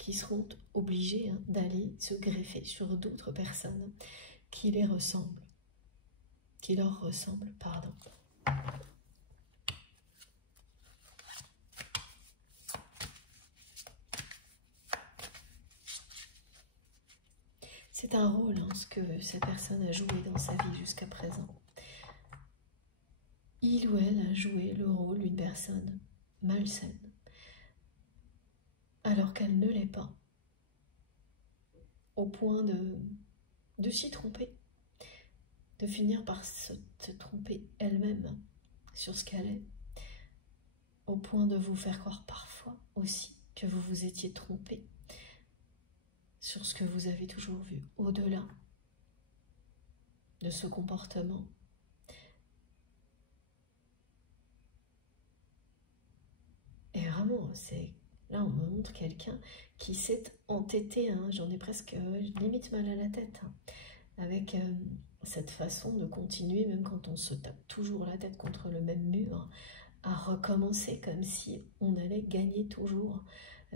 qui seront obligés d'aller se greffer sur d'autres personnes qui les ressemblent, qui leur ressemblent, pardon. C'est un rôle, ce que cette personne a joué dans sa vie jusqu'à présent. Il ou elle a joué le rôle d'une personne malsaine, alors qu'elle ne l'est pas, au point de s'y tromper, de finir par se tromper elle-même sur ce qu'elle est, au point de vous faire croire parfois aussi que vous vous étiez trompé sur ce que vous avez toujours vu, au-delà de ce comportement. Et vraiment, là on me montre quelqu'un qui s'est entêté, j'en ai presque limite mal à la tête, avec cette façon de continuer, même quand on se tape toujours la tête contre le même mur, à recommencer comme si on allait gagner toujours.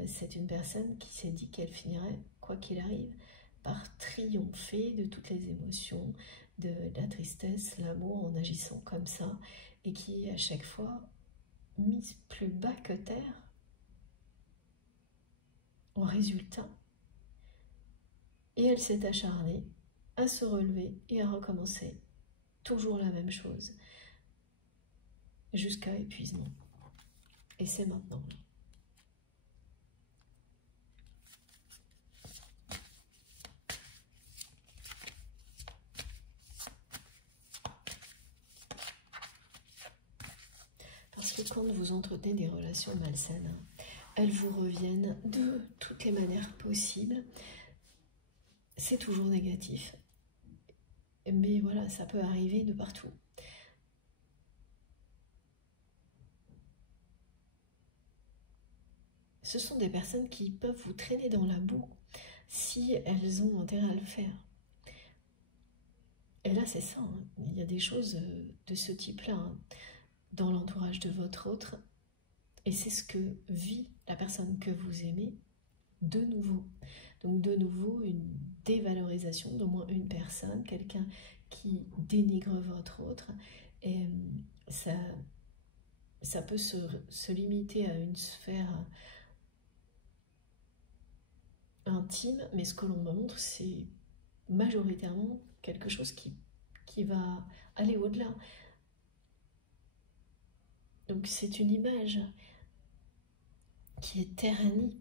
C'est une personne qui s'est dit qu'elle finirait, quoi qu'il arrive, par triompher de toutes les émotions, de la tristesse, l'amour, en agissant comme ça, et qui est à chaque fois mise plus bas que terre en résultat. Et elle s'est acharnée à se relever et à recommencer toujours la même chose jusqu'à épuisement. Et c'est maintenant. Parce que quand vous entretenez des relations malsaines, elles vous reviennent de toutes les manières possibles. C'est toujours négatif. Mais voilà, ça peut arriver de partout. Ce sont des personnes qui peuvent vous traîner dans la boue si elles ont intérêt à le faire. Et là, c'est ça. Il y a des choses de ce type-là dans l'entourage de votre autre. Et c'est ce que vit la personne que vous aimez de nouveau. Donc de nouveau, une dévalorisation d'au moins une personne, quelqu'un qui dénigre votre autre. Et ça peut se limiter à une sphère intime, mais ce que l'on me montre, c'est majoritairement quelque chose qui va aller au-delà. Donc c'est une image qui est ternie.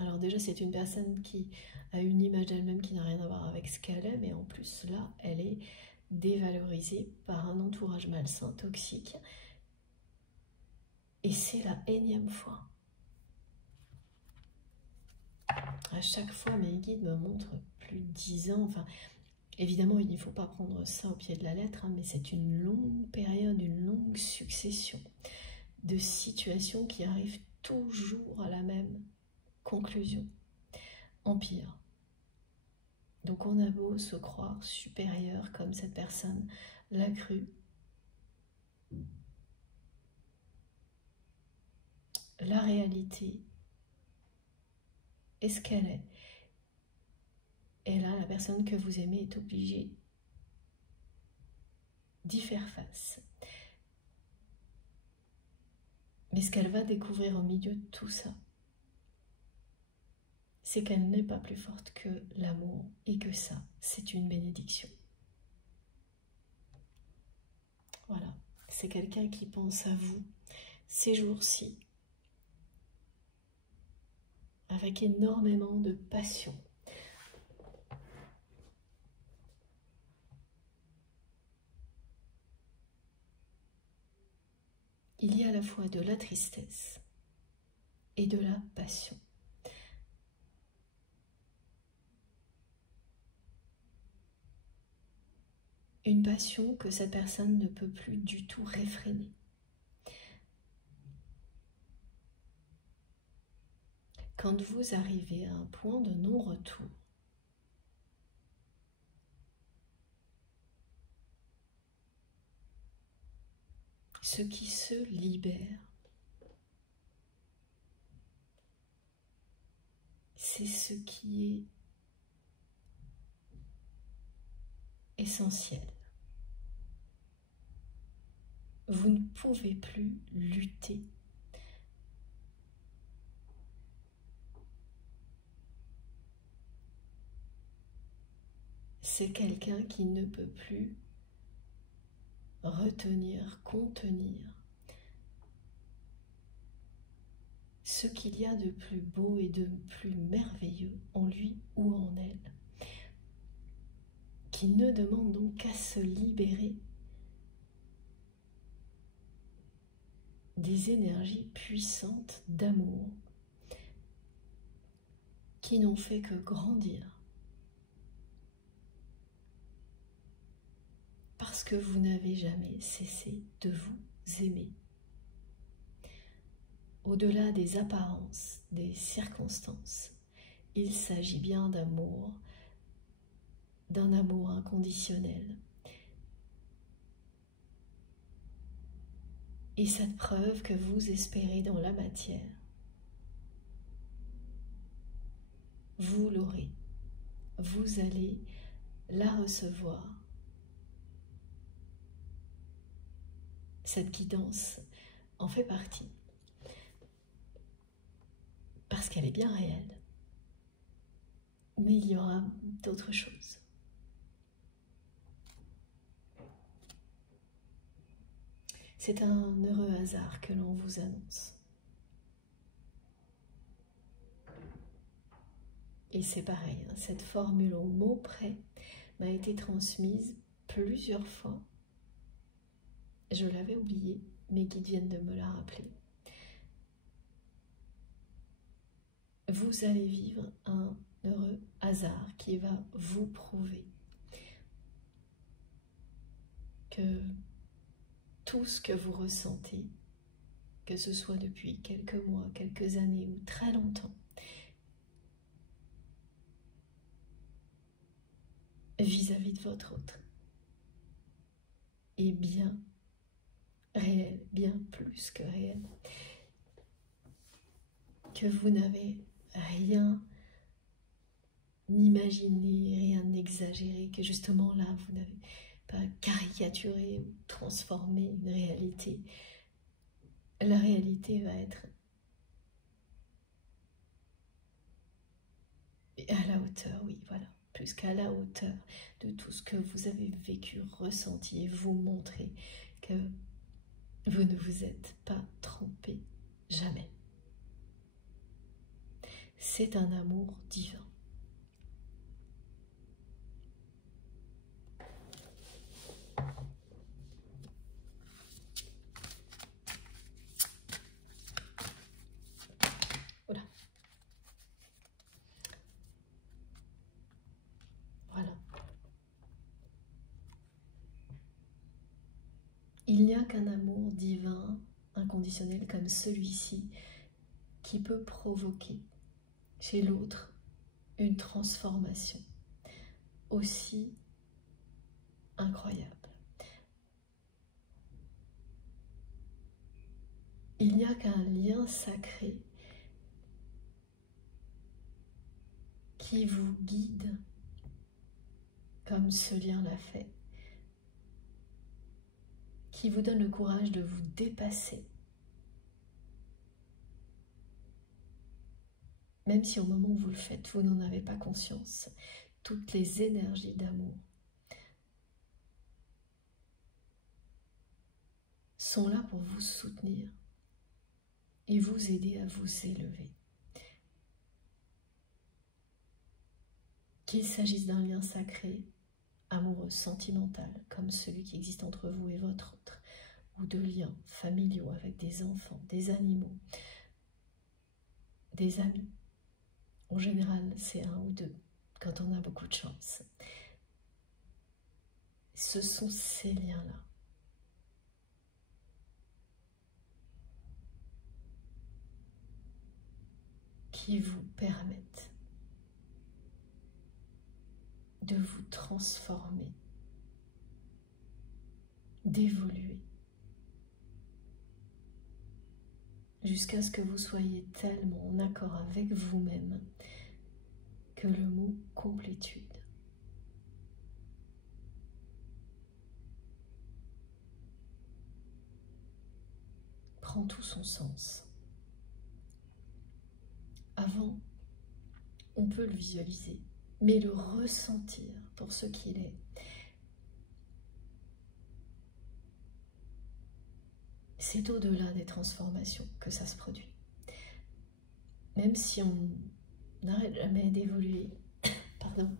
Alors déjà, c'est une personne qui a une image d'elle-même qui n'a rien à voir avec ce qu'elle est, mais en plus, là, elle est dévalorisée par un entourage malsain, toxique. Et c'est la énième fois. À chaque fois, mes guides me montrent plus de 10 ans. Enfin, évidemment, il ne faut pas prendre ça au pied de la lettre, mais c'est une longue période, une longue succession de situations qui arrivent toujours à la même conclusion. Empire. Donc on a beau se croire supérieur comme cette personne l'a cru. La réalité est ce qu'elle est. Et là, la personne que vous aimez est obligée d'y faire face. Mais ce qu'elle va découvrir au milieu de tout ça, c'est qu'elle n'est pas plus forte que l'amour et que ça, c'est une bénédiction. Voilà, c'est quelqu'un qui pense à vous ces jours-ci avec énormément de passion. Il y a à la fois de la tristesse et de la passion. Une passion que cette personne ne peut plus du tout réfréner. Quand vous arrivez à un point de non-retour, ce qui se libère, c'est ce qui est essentiel. Vous ne pouvez plus lutter. C'est quelqu'un qui ne peut plus retenir, contenir ce qu'il y a de plus beau et de plus merveilleux en lui ou en elle, qui ne demande donc qu'à se libérer des énergies puissantes d'amour qui n'ont fait que grandir parce que vous n'avez jamais cessé de vous aimer. Au-delà des apparences, des circonstances, il s'agit bien d'amour, d'un amour inconditionnel. Et cette preuve que vous espérez dans la matière, vous l'aurez. Vous allez la recevoir. Cette guidance en fait partie. Parce qu'elle est bien réelle. Mais il y aura d'autres choses. C'est un heureux hasard que l'on vous annonce. Et c'est pareil, hein, cette formule au mot près m'a été transmise plusieurs fois. Je l'avais oubliée, mes guides viennent de me la rappeler. Vous allez vivre un heureux hasard qui va vous prouver que tout ce que vous ressentez, que ce soit depuis quelques mois, quelques années ou très longtemps, vis-à-vis de votre autre, est bien réel, bien plus que réel, que vous n'avez rien imaginé, rien exagéré, que justement là vous n'avez pas caricaturé ou transformé une réalité. La réalité va être à la hauteur, oui, voilà, plus qu'à la hauteur de tout ce que vous avez vécu, ressenti, et vous montrer que vous ne vous êtes pas trompé, jamais. C'est un amour divin. Voilà. Voilà. Il n'y a qu'un amour divin, inconditionnel comme celui-ci, qui peut provoquer chez l'autre une transformation aussi incroyable. Il n'y a qu'un lien sacré qui vous guide comme ce lien l'a fait, qui vous donne le courage de vous dépasser, même si au moment où vous le faites, vous n'en avez pas conscience. Toutes les énergies d'amour sont là pour vous soutenir et vous aider à vous élever. Qu'il s'agisse d'un lien sacré, amoureux, sentimental, comme celui qui existe entre vous et votre autre, ou de liens familiaux avec des enfants, des animaux, des amis. En général, c'est un ou deux, quand on a beaucoup de chance. Ce sont ces liens-là qui vous permettent de vous transformer, d'évoluer, jusqu'à ce que vous soyez tellement en accord avec vous-même que le mot complétude. Prend tout son sens. Avant, on peut le visualiser, mais le ressentir pour ce qu'il est. C'est au-delà des transformations que ça se produit. Même si on n'arrête jamais d'évoluer, pardon,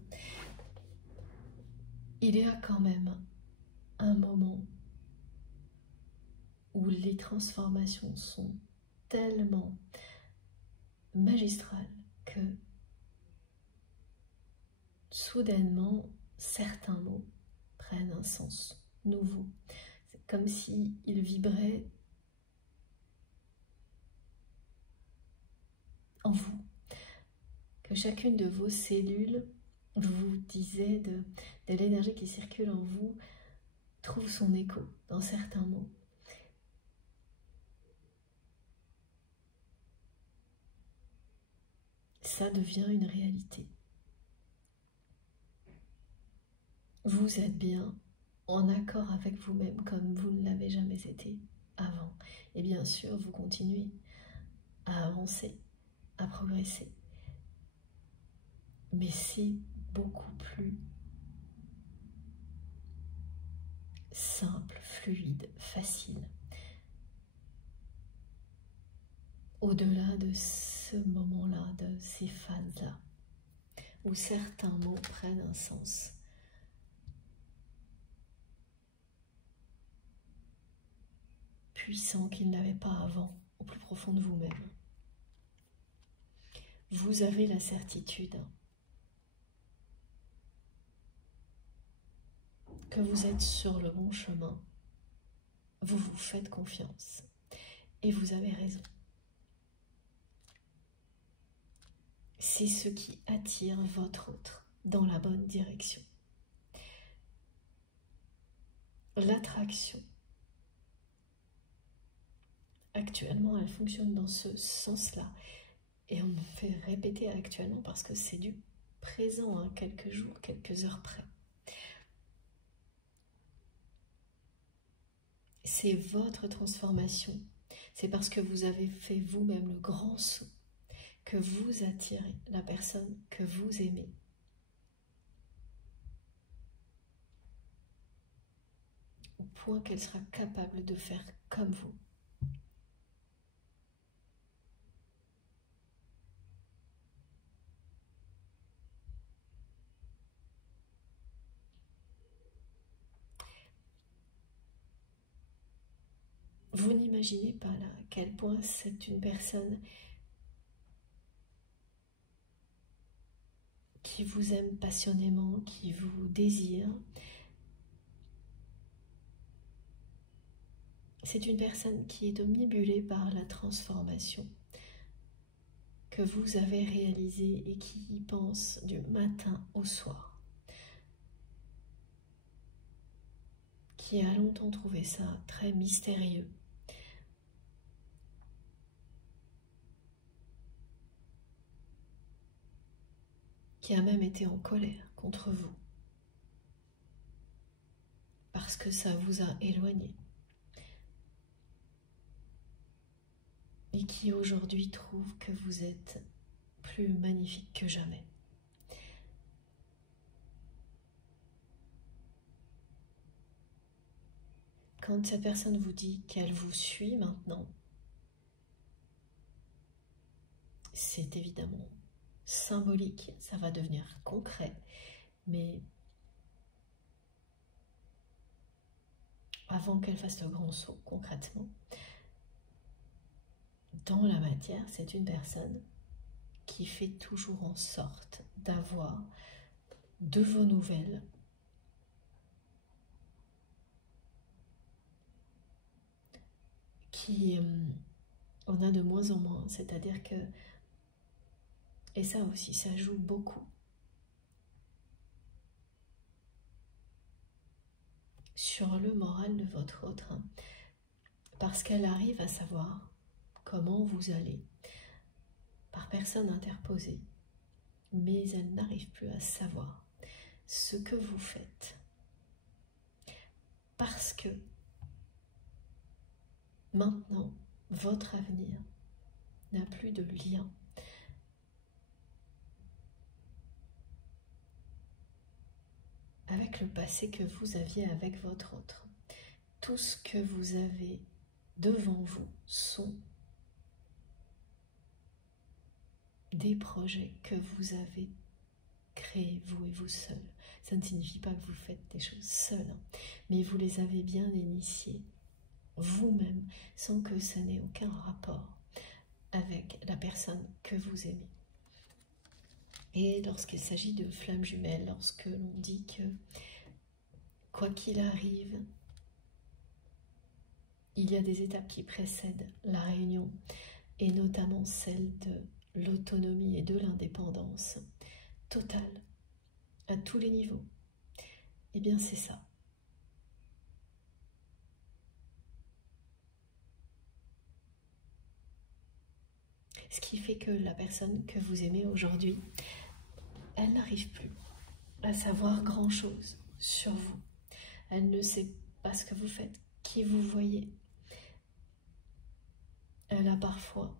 il y a quand même un moment où les transformations sont tellement magistrales que soudainement certains mots prennent un sens nouveau. C'est comme s'ils vibraient en vous, que chacune de vos cellules vous disait de l'énergie qui circule en vous trouve son écho dans certains mots. Ça devient une réalité. Vous êtes bien en accord avec vous-même comme vous ne l'avez jamais été avant. Et bien sûr, vous continuez à avancer, à progresser. Mais c'est beaucoup plus simple, fluide, facile. Au-delà de ce moment-là, de ces phases-là, où certains mots prennent un sens. Puissant qu'ils n'avaient pas avant, au plus profond de vous-même. Vous avez la certitude que vous êtes sur le bon chemin. Vous vous faites confiance. Et vous avez raison. C'est ce qui attire votre autre dans la bonne direction. L'attraction, actuellement, elle fonctionne dans ce sens-là. Et on me fait répéter actuellement parce que c'est du présent, hein, quelques jours, quelques heures près. C'est votre transformation. C'est parce que vous avez fait vous-même le grand saut que vous attirez la personne que vous aimez. Au point qu'elle sera capable de faire comme vous. Vous n'imaginez pas là à quel point c'est une personne qui vous aime passionnément, qui vous désire. C'est une personne qui est omnibulée par la transformation que vous avez réalisée et qui y pense du matin au soir. Qui a longtemps trouvé ça très mystérieux. Qui a même été en colère contre vous. Parce que ça vous a éloigné. Et qui aujourd'hui trouve que vous êtes plus magnifique que jamais. Quand cette personne vous dit qu'elle vous suit maintenant, c'est évidemment symbolique, ça va devenir concret, mais avant qu'elle fasse le grand saut concrètement, dans la matière, c'est une personne qui fait toujours en sorte d'avoir de vos nouvelles, qui en a de moins en moins, c'est-à-dire que, et ça aussi, ça joue beaucoup sur le moral de votre autre, hein, parce qu'elle arrive à savoir comment vous allez, par personne interposée, mais elle n'arrive plus à savoir ce que vous faites. Parce que maintenant, votre avenir n'a plus de lien avec le passé que vous aviez avec votre autre. Tout ce que vous avez devant vous sont des projets que vous avez créés, vous et vous seul. Ça ne signifie pas que vous faites des choses seuls, hein, mais vous les avez bien initiés vous-même, sans que ça n'ait aucun rapport avec la personne que vous aimez. Et lorsqu'il s'agit de flammes jumelles, lorsque l'on dit que, quoi qu'il arrive, il y a des étapes qui précèdent la réunion, et notamment celle de l'autonomie et de l'indépendance totale, à tous les niveaux, eh bien c'est ça. Ce qui fait que la personne que vous aimez aujourd'hui, elle n'arrive plus à savoir grand-chose sur vous. Elle ne sait pas ce que vous faites, qui vous voyez. Elle a parfois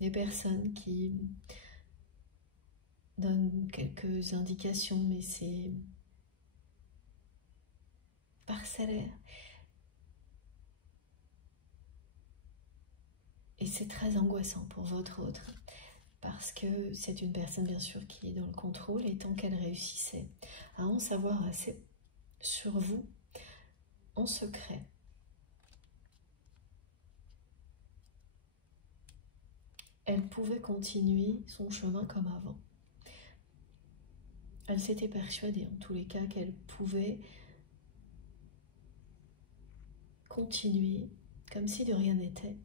des personnes qui donnent quelques indications, mais c'est parcellaire. Et c'est très angoissant pour votre autre, parce que c'est une personne bien sûr qui est dans le contrôle, et tant qu'elle réussissait à en savoir assez sur vous, en secret, elle pouvait continuer son chemin comme avant. Elle s'était persuadée en tous les cas qu'elle pouvait continuer comme si de rien n'était.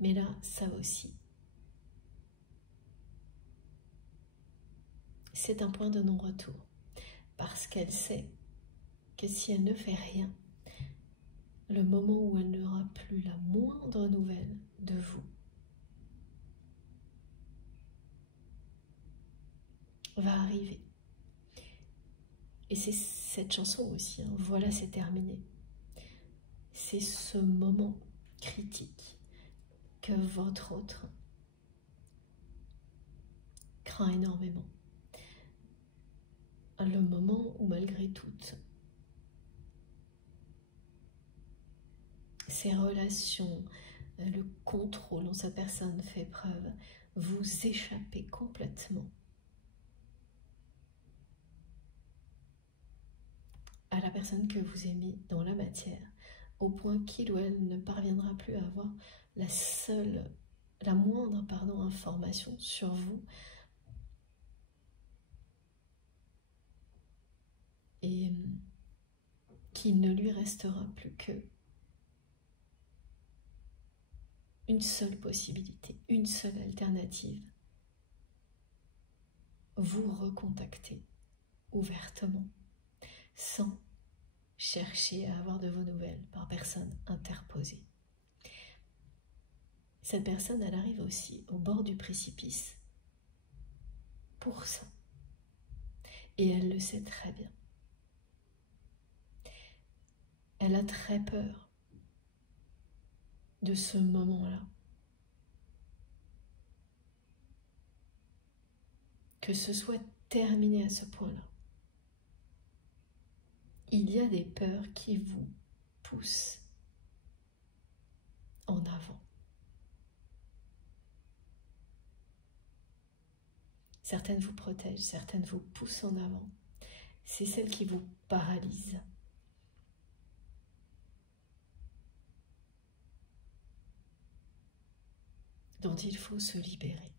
Mais là, ça aussi, c'est un point de non-retour, parce qu'elle sait que si elle ne fait rien, le moment où elle n'aura plus la moindre nouvelle de vous va arriver. Et c'est cette chanson aussi, hein, voilà, c'est terminé. C'est ce moment critique que votre autre craint énormément. Le moment où, malgré tout, ces relations, le contrôle dont sa personne fait preuve, vous échappez complètement à la personne que vous aimez dans la matière, au point qu'il ou elle ne parviendra plus à avoir la moindre information sur vous, et qu'il ne lui restera plus que une seule possibilité, une seule alternative: vous recontacter ouvertement, sans chercher à avoir de vos nouvelles par personne interposée. Cette personne, elle arrive aussi au bord du précipice pour ça, et elle le sait très bien. Elle a très peur de ce moment-là, que ce soit terminé à ce point-là. Il y a des peurs qui vous poussent en avant. Certaines vous protègent, certaines vous poussent en avant. C'est celles qui vous paralysent. Dont il faut se libérer.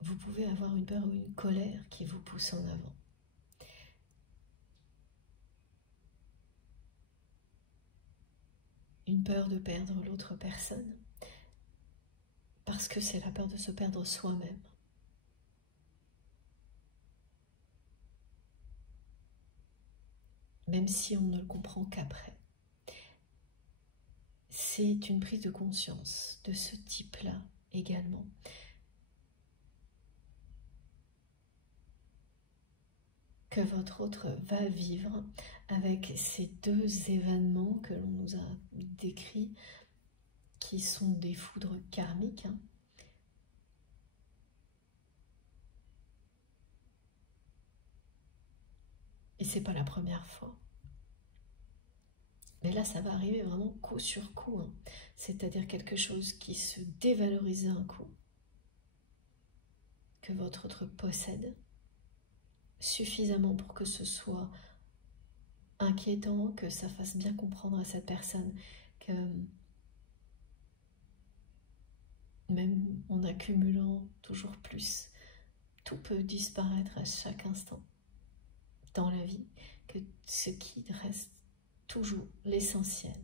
Vous pouvez avoir une peur ou une colère qui vous pousse en avant. Une peur de perdre l'autre personne, parce que c'est la peur de se perdre soi-même. même si on ne le comprend qu'après. C'est une prise de conscience de ce type-là également. Que votre autre va vivre avec ces deux événements que l'on nous a décrits, qui sont des foudres karmiques. Et c'est pas la première fois. Mais là, ça va arriver vraiment coup sur coup. C'est-à-dire quelque chose qui se dévalorise d'un coup, que votre autre possède, suffisamment pour que ce soit inquiétant, que ça fasse bien comprendre à cette personne que même en accumulant toujours plus, tout peut disparaître à chaque instant dans la vie, que ce qui reste toujours l'essentiel,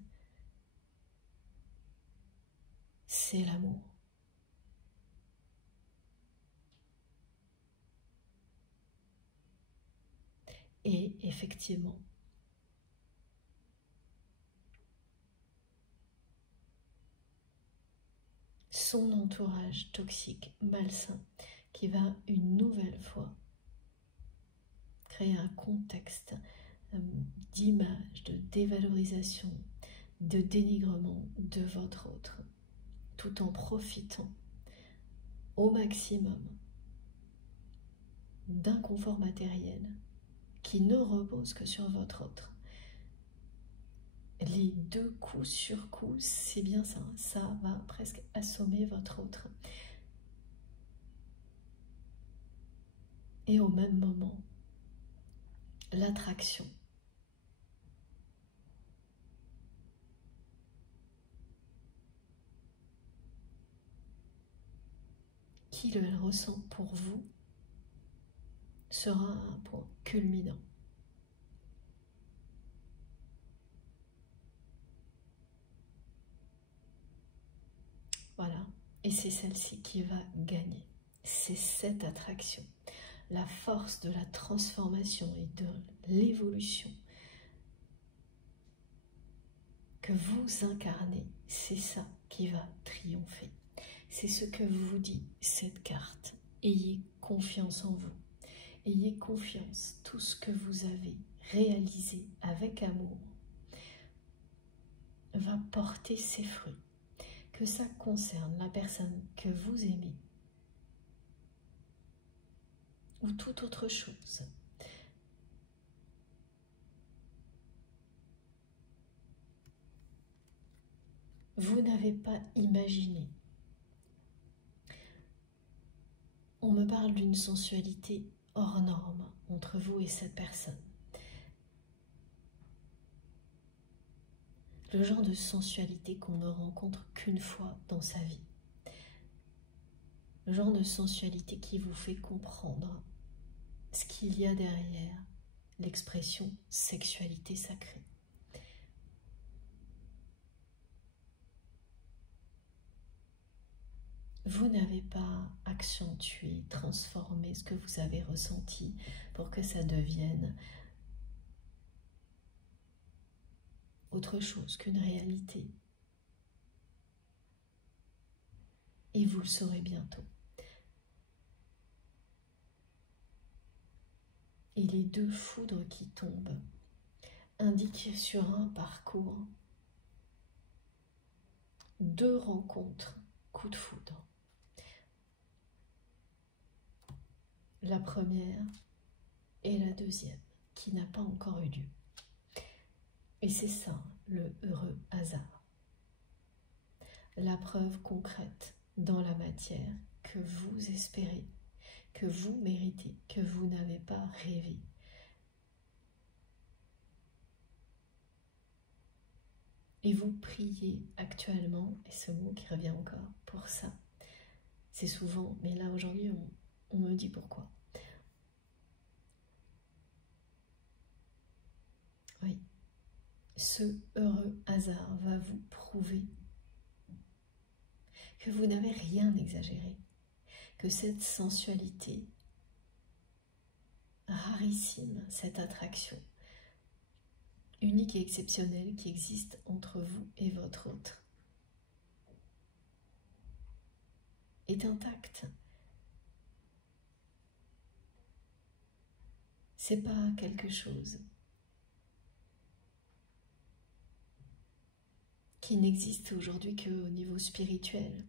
c'est l'amour. Et effectivement, son entourage toxique, malsain, qui va une nouvelle fois créer un contexte d'image, de dévalorisation, de dénigrement de votre autre, tout en profitant au maximum d'un confort matériel qui ne repose que sur votre autre. Les deux coups sur coup, c'est bien ça, ça va presque assommer votre autre. Et au même moment, l'attraction qu'il ressent pour vous sera un point culminant. Voilà, et c'est celle-ci qui va gagner. C'est cette attraction, la force de la transformation et de l'évolution que vous incarnez, c'est ça qui va triompher. C'est ce que vous dit cette carte. Ayez confiance en vous. Ayez confiance, tout ce que vous avez réalisé avec amour va porter ses fruits. Que ça concerne la personne que vous aimez ou toute autre chose. Vous n'avez pas imaginé. On me parle d'une sensualité hors norme entre vous et cette personne. Le genre de sensualité qu'on ne rencontre qu'une fois dans sa vie. Le genre de sensualité qui vous fait comprendre ce qu'il y a derrière l'expression sexualité sacrée. Vous n'avez pas accentué, transformé ce que vous avez ressenti pour que ça devienne autre chose qu'une réalité. Et vous le saurez bientôt. Et les deux foudres qui tombent indiquent sur un parcours deux rencontres, coup de foudre. La première et la deuxième, qui n'a pas encore eu lieu. Et c'est ça, le heureux hasard. La preuve concrète dans la matière que vous espérez, que vous méritez, que vous n'avez pas rêvé. Et vous priez actuellement, et ce mot qui revient encore, pour ça. C'est souvent, mais là aujourd'hui on me dit pourquoi. Oui, ce heureux hasard va vous prouver que vous n'avez rien exagéré, que cette sensualité rarissime, cette attraction, unique et exceptionnel qui existe entre vous et votre autre est intact. C'est pas quelque chose qui n'existe aujourd'hui qu'au niveau spirituel.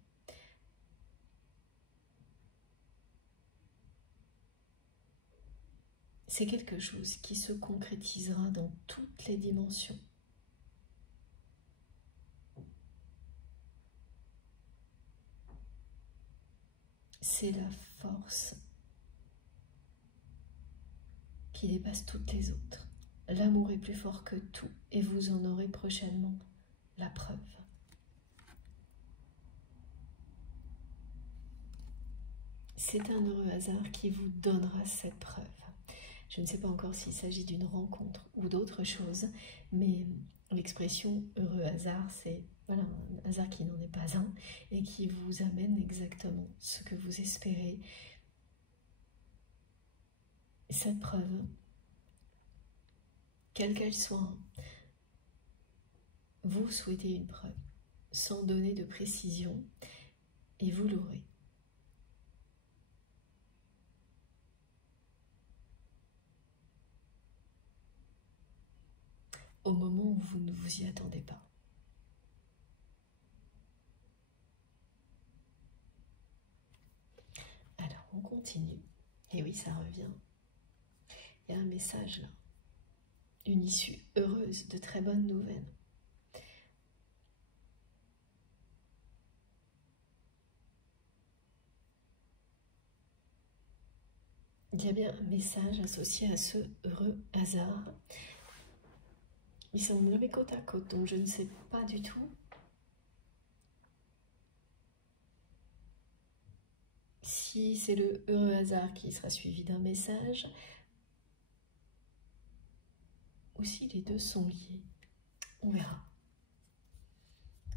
C'est quelque chose qui se concrétisera dans toutes les dimensions. C'est la force qui dépasse toutes les autres. L'amour est plus fort que tout et vous en aurez prochainement la preuve. C'est un heureux hasard qui vous donnera cette preuve. Je ne sais pas encore s'il s'agit d'une rencontre ou d'autre chose, mais l'expression heureux hasard, c'est voilà, un hasard qui n'en est pas un et qui vous amène exactement ce que vous espérez. Cette preuve, quelle qu'elle soit, vous souhaitez une preuve sans donner de précision et vous l'aurez. Au moment où vous ne vous y attendez pas. Alors, on continue. Et oui, ça revient. Il y a un message là. Une issue heureuse, de très bonnes nouvelles. Il y a bien un message associé à ce heureux hasard. Ils sont nommés côte à côte, donc je ne sais pas du tout si c'est le heureux hasard qui sera suivi d'un message ou si les deux sont liés. On verra.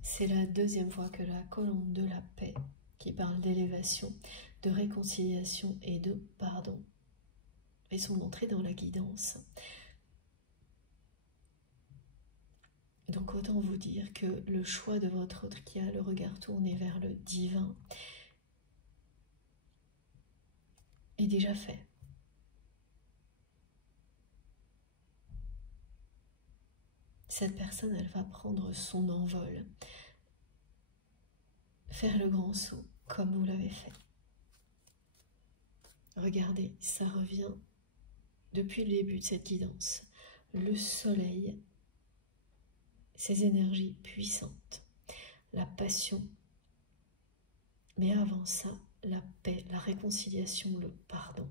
C'est la deuxième fois que la colombe de la paix, qui parle d'élévation, de réconciliation et de pardon, fait son entrée dans la guidance. Donc autant vous dire que le choix de votre autre qui a le regard tourné vers le divin est déjà fait. Cette personne, elle va prendre son envol, faire le grand saut comme vous l'avez fait. Regardez, ça revient depuis le début de cette guidance. Le soleil, ses énergies puissantes, la passion, mais avant ça, la paix, la réconciliation, le pardon.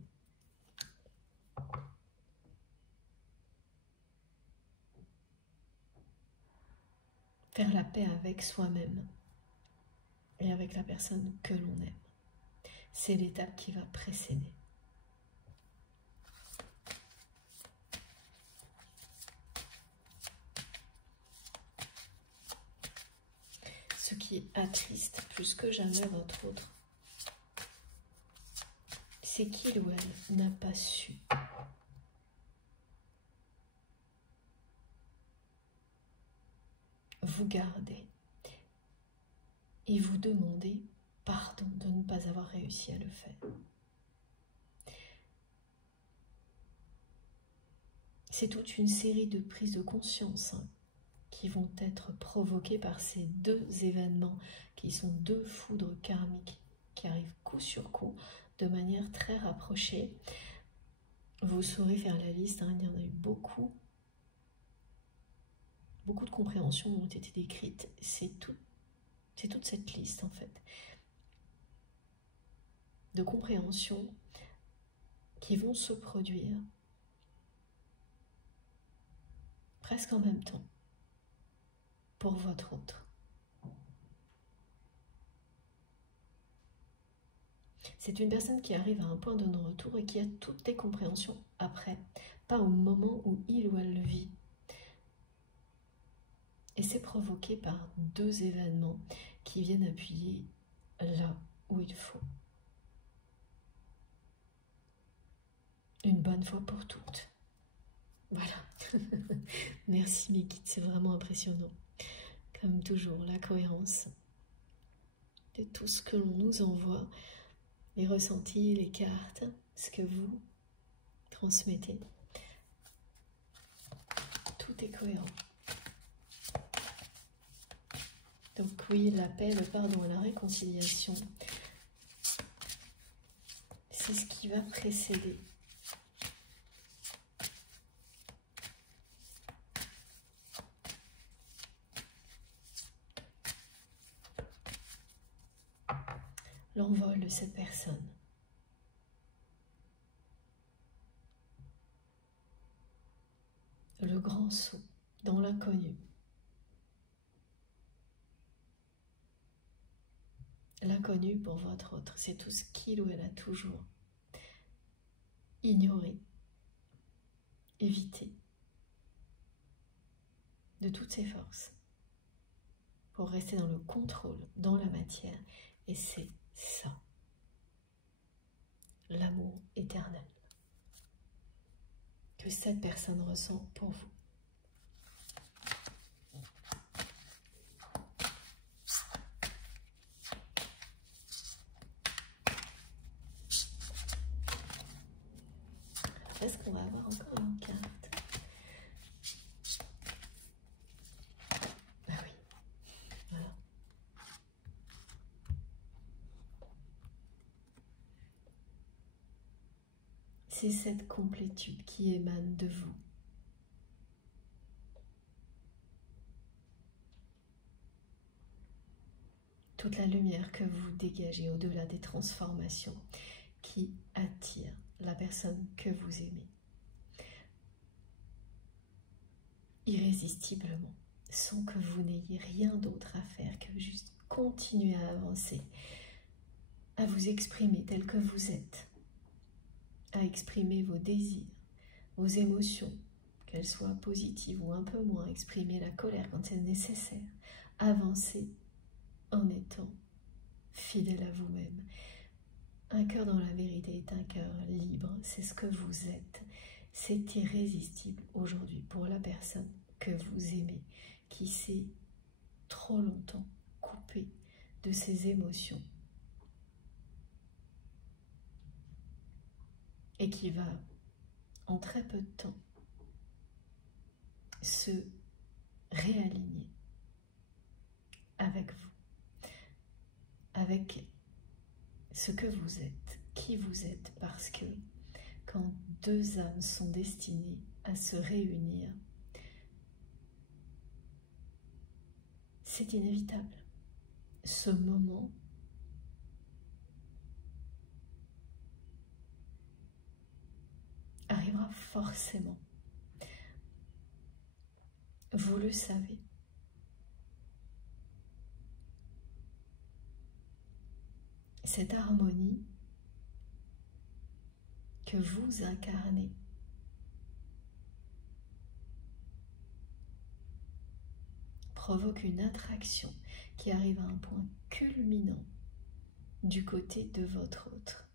Faire la paix avec soi-même et avec la personne que l'on aime. C'est l'étape qui va précéder. Ce qui attriste plus que jamais votre autre, c'est qu'il ou elle n'a pas su vous garder et vous demander pardon de ne pas avoir réussi à le faire. C'est toute une série de prises de conscience qui vont être provoquées par ces deux événements qui sont deux foudres karmiques qui arrivent coup sur coup de manière très rapprochée. Vous saurez faire la liste, il y en a eu beaucoup. Beaucoup de compréhensions ont été décrites. C'est toute cette liste en fait de compréhensions qui vont se produire presque en même temps pour votre autre. C'est une personne qui arrive à un point de non-retour et qui a toutes les compréhensions après, pas au moment où il ou elle le vit. Et c'est provoqué par deux événements qui viennent appuyer là où il faut. Une bonne fois pour toutes. Voilà. Merci mes guides, c'est vraiment impressionnant. Comme toujours, la cohérence de tout ce que l'on nous envoie, les ressentis, les cartes, ce que vous transmettez. Tout est cohérent. Donc oui, la paix, le pardon et la réconciliation, c'est ce qui va précéder. L'envol de cette personne. Le grand saut dans l'inconnu. L'inconnu pour votre autre, c'est tout ce qu'il ou elle a toujours ignoré, évité de toutes ses forces pour rester dans le contrôle, dans la matière. Et c'est ça, l'amour éternel que cette personne ressent pour vous. Est-ce qu'on va avoir encore une carte? Ah oui, voilà. C'est cette complétude qui émane de vous. Toute la lumière que vous dégagez au-delà des transformations qui attire la personne que vous aimez. Irrésistiblement, sans que vous n'ayez rien d'autre à faire que juste continuer à avancer, à vous exprimer tel que vous êtes, à exprimer vos désirs, vos émotions, qu'elles soient positives ou un peu moins, exprimer la colère quand c'est nécessaire, avancer en étant fidèle à vous-même. Un cœur dans la vérité est un cœur libre, c'est ce que vous êtes. C'est irrésistible aujourd'hui pour la personne que vous aimez, qui s'est trop longtemps coupée de ses émotions et qui va, en très peu de temps, se réaligner avec vous, avec ce que vous êtes, qui vous êtes, parce que quand deux âmes sont destinées à se réunir, c'est inévitable. Ce moment arrivera forcément. Vous le savez. Cette harmonie que vous incarnez provoque une attraction qui arrive à un point culminant du côté de votre autre.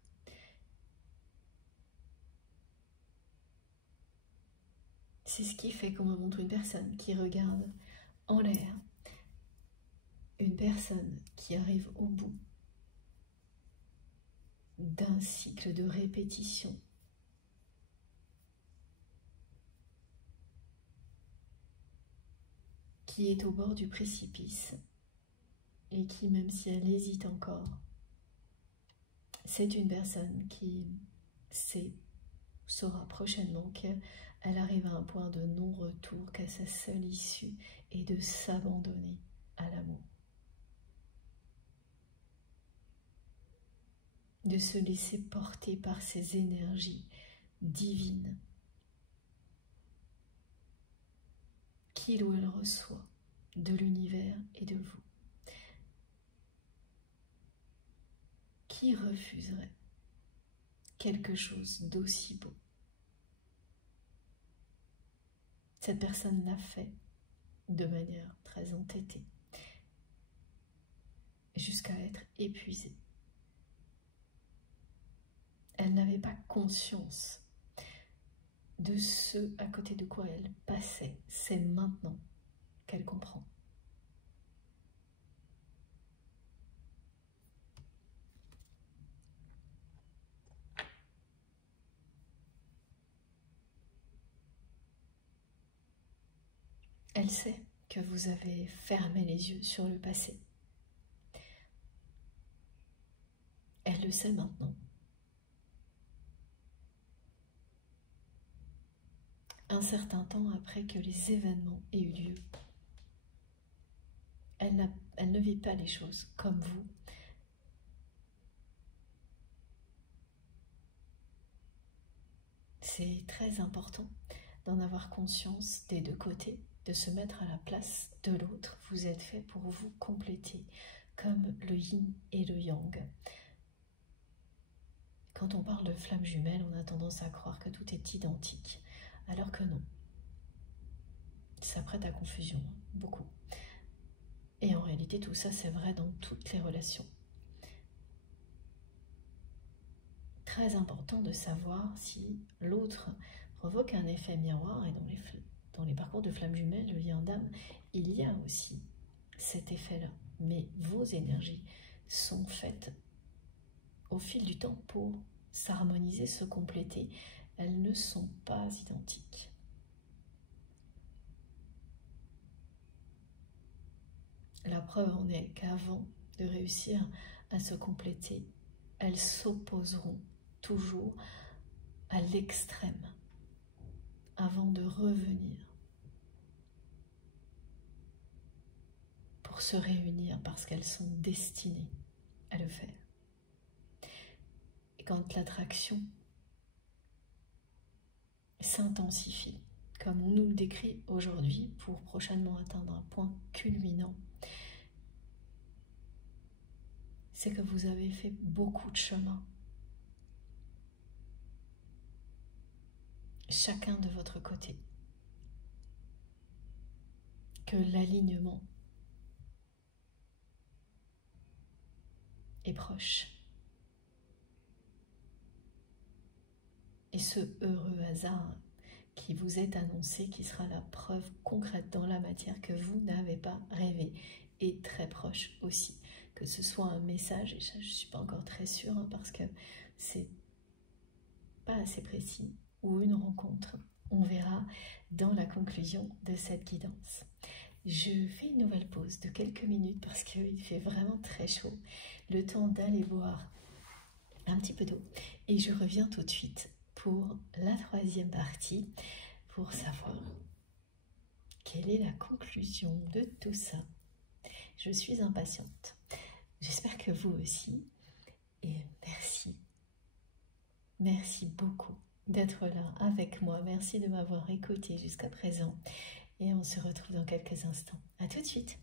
C'est ce qui fait qu'on me montre une personne qui regarde en l'air, une personne qui arrive au bout d'un cycle de répétition. Qui est au bord du précipice et qui, même si elle hésite encore, c'est une personne qui saura prochainement qu'elle arrive à un point de non-retour, qu'à sa seule issue est de s'abandonner à l'amour. De se laisser porter par ces énergies divines qu'il ou elle reçoit de l'univers et de vous. Qui refuserait quelque chose d'aussi beau? Cette personne l'a fait de manière très entêtée, jusqu'à être épuisée. Elle n'avait pas conscience de ce à côté de quoi elle passait. C'est maintenant qu'elle comprend. Elle sait que vous avez fermé les yeux sur le passé. Elle le sait maintenant. Un certain temps après que les événements aient eu lieu, elle ne vit pas les choses comme vous. C'est très important d'en avoir conscience des deux côtés, de se mettre à la place de l'autre. Vous êtes fait pour vous compléter, comme le yin et le yang. Quand on parle de flammes jumelles, on a tendance à croire que tout est identique, alors que non. Ça prête à confusion, beaucoup. Et en réalité, tout ça, c'est vrai dans toutes les relations. Très important de savoir si l'autre provoque un effet miroir, et dans les parcours de flammes jumelles, le lien d'âme, il y a aussi cet effet-là. Mais vos énergies sont faites au fil du temps pour s'harmoniser, se compléter. Elles ne sont pas identiques. La preuve en est qu'avant de réussir à se compléter, elles s'opposeront toujours à l'extrême avant de revenir pour se réunir parce qu'elles sont destinées à le faire. Et quand l'attraction s'intensifie, comme on nous le décrit aujourd'hui, pour prochainement atteindre un point culminant, c'est que vous avez fait beaucoup de chemin. Chacun de votre côté. Que l'alignement est proche. Et ce heureux hasard qui vous est annoncé, qui sera la preuve concrète dans la matière que vous n'avez pas rêvé, est très proche aussi. Que ce soit un message, et ça, je ne suis pas encore très sûre, parce que c'est pas assez précis, ou une rencontre. On verra dans la conclusion de cette guidance. Je fais une nouvelle pause de quelques minutes parce qu'il fait vraiment très chaud. Le temps d'aller boire un petit peu d'eau. Et je reviens tout de suite pour la troisième partie, pour savoir quelle est la conclusion de tout ça. Je suis impatiente. J'espère que vous aussi. Et merci. Merci beaucoup d'être là avec moi. Merci de m'avoir écouté jusqu'à présent. Et on se retrouve dans quelques instants. À tout de suite.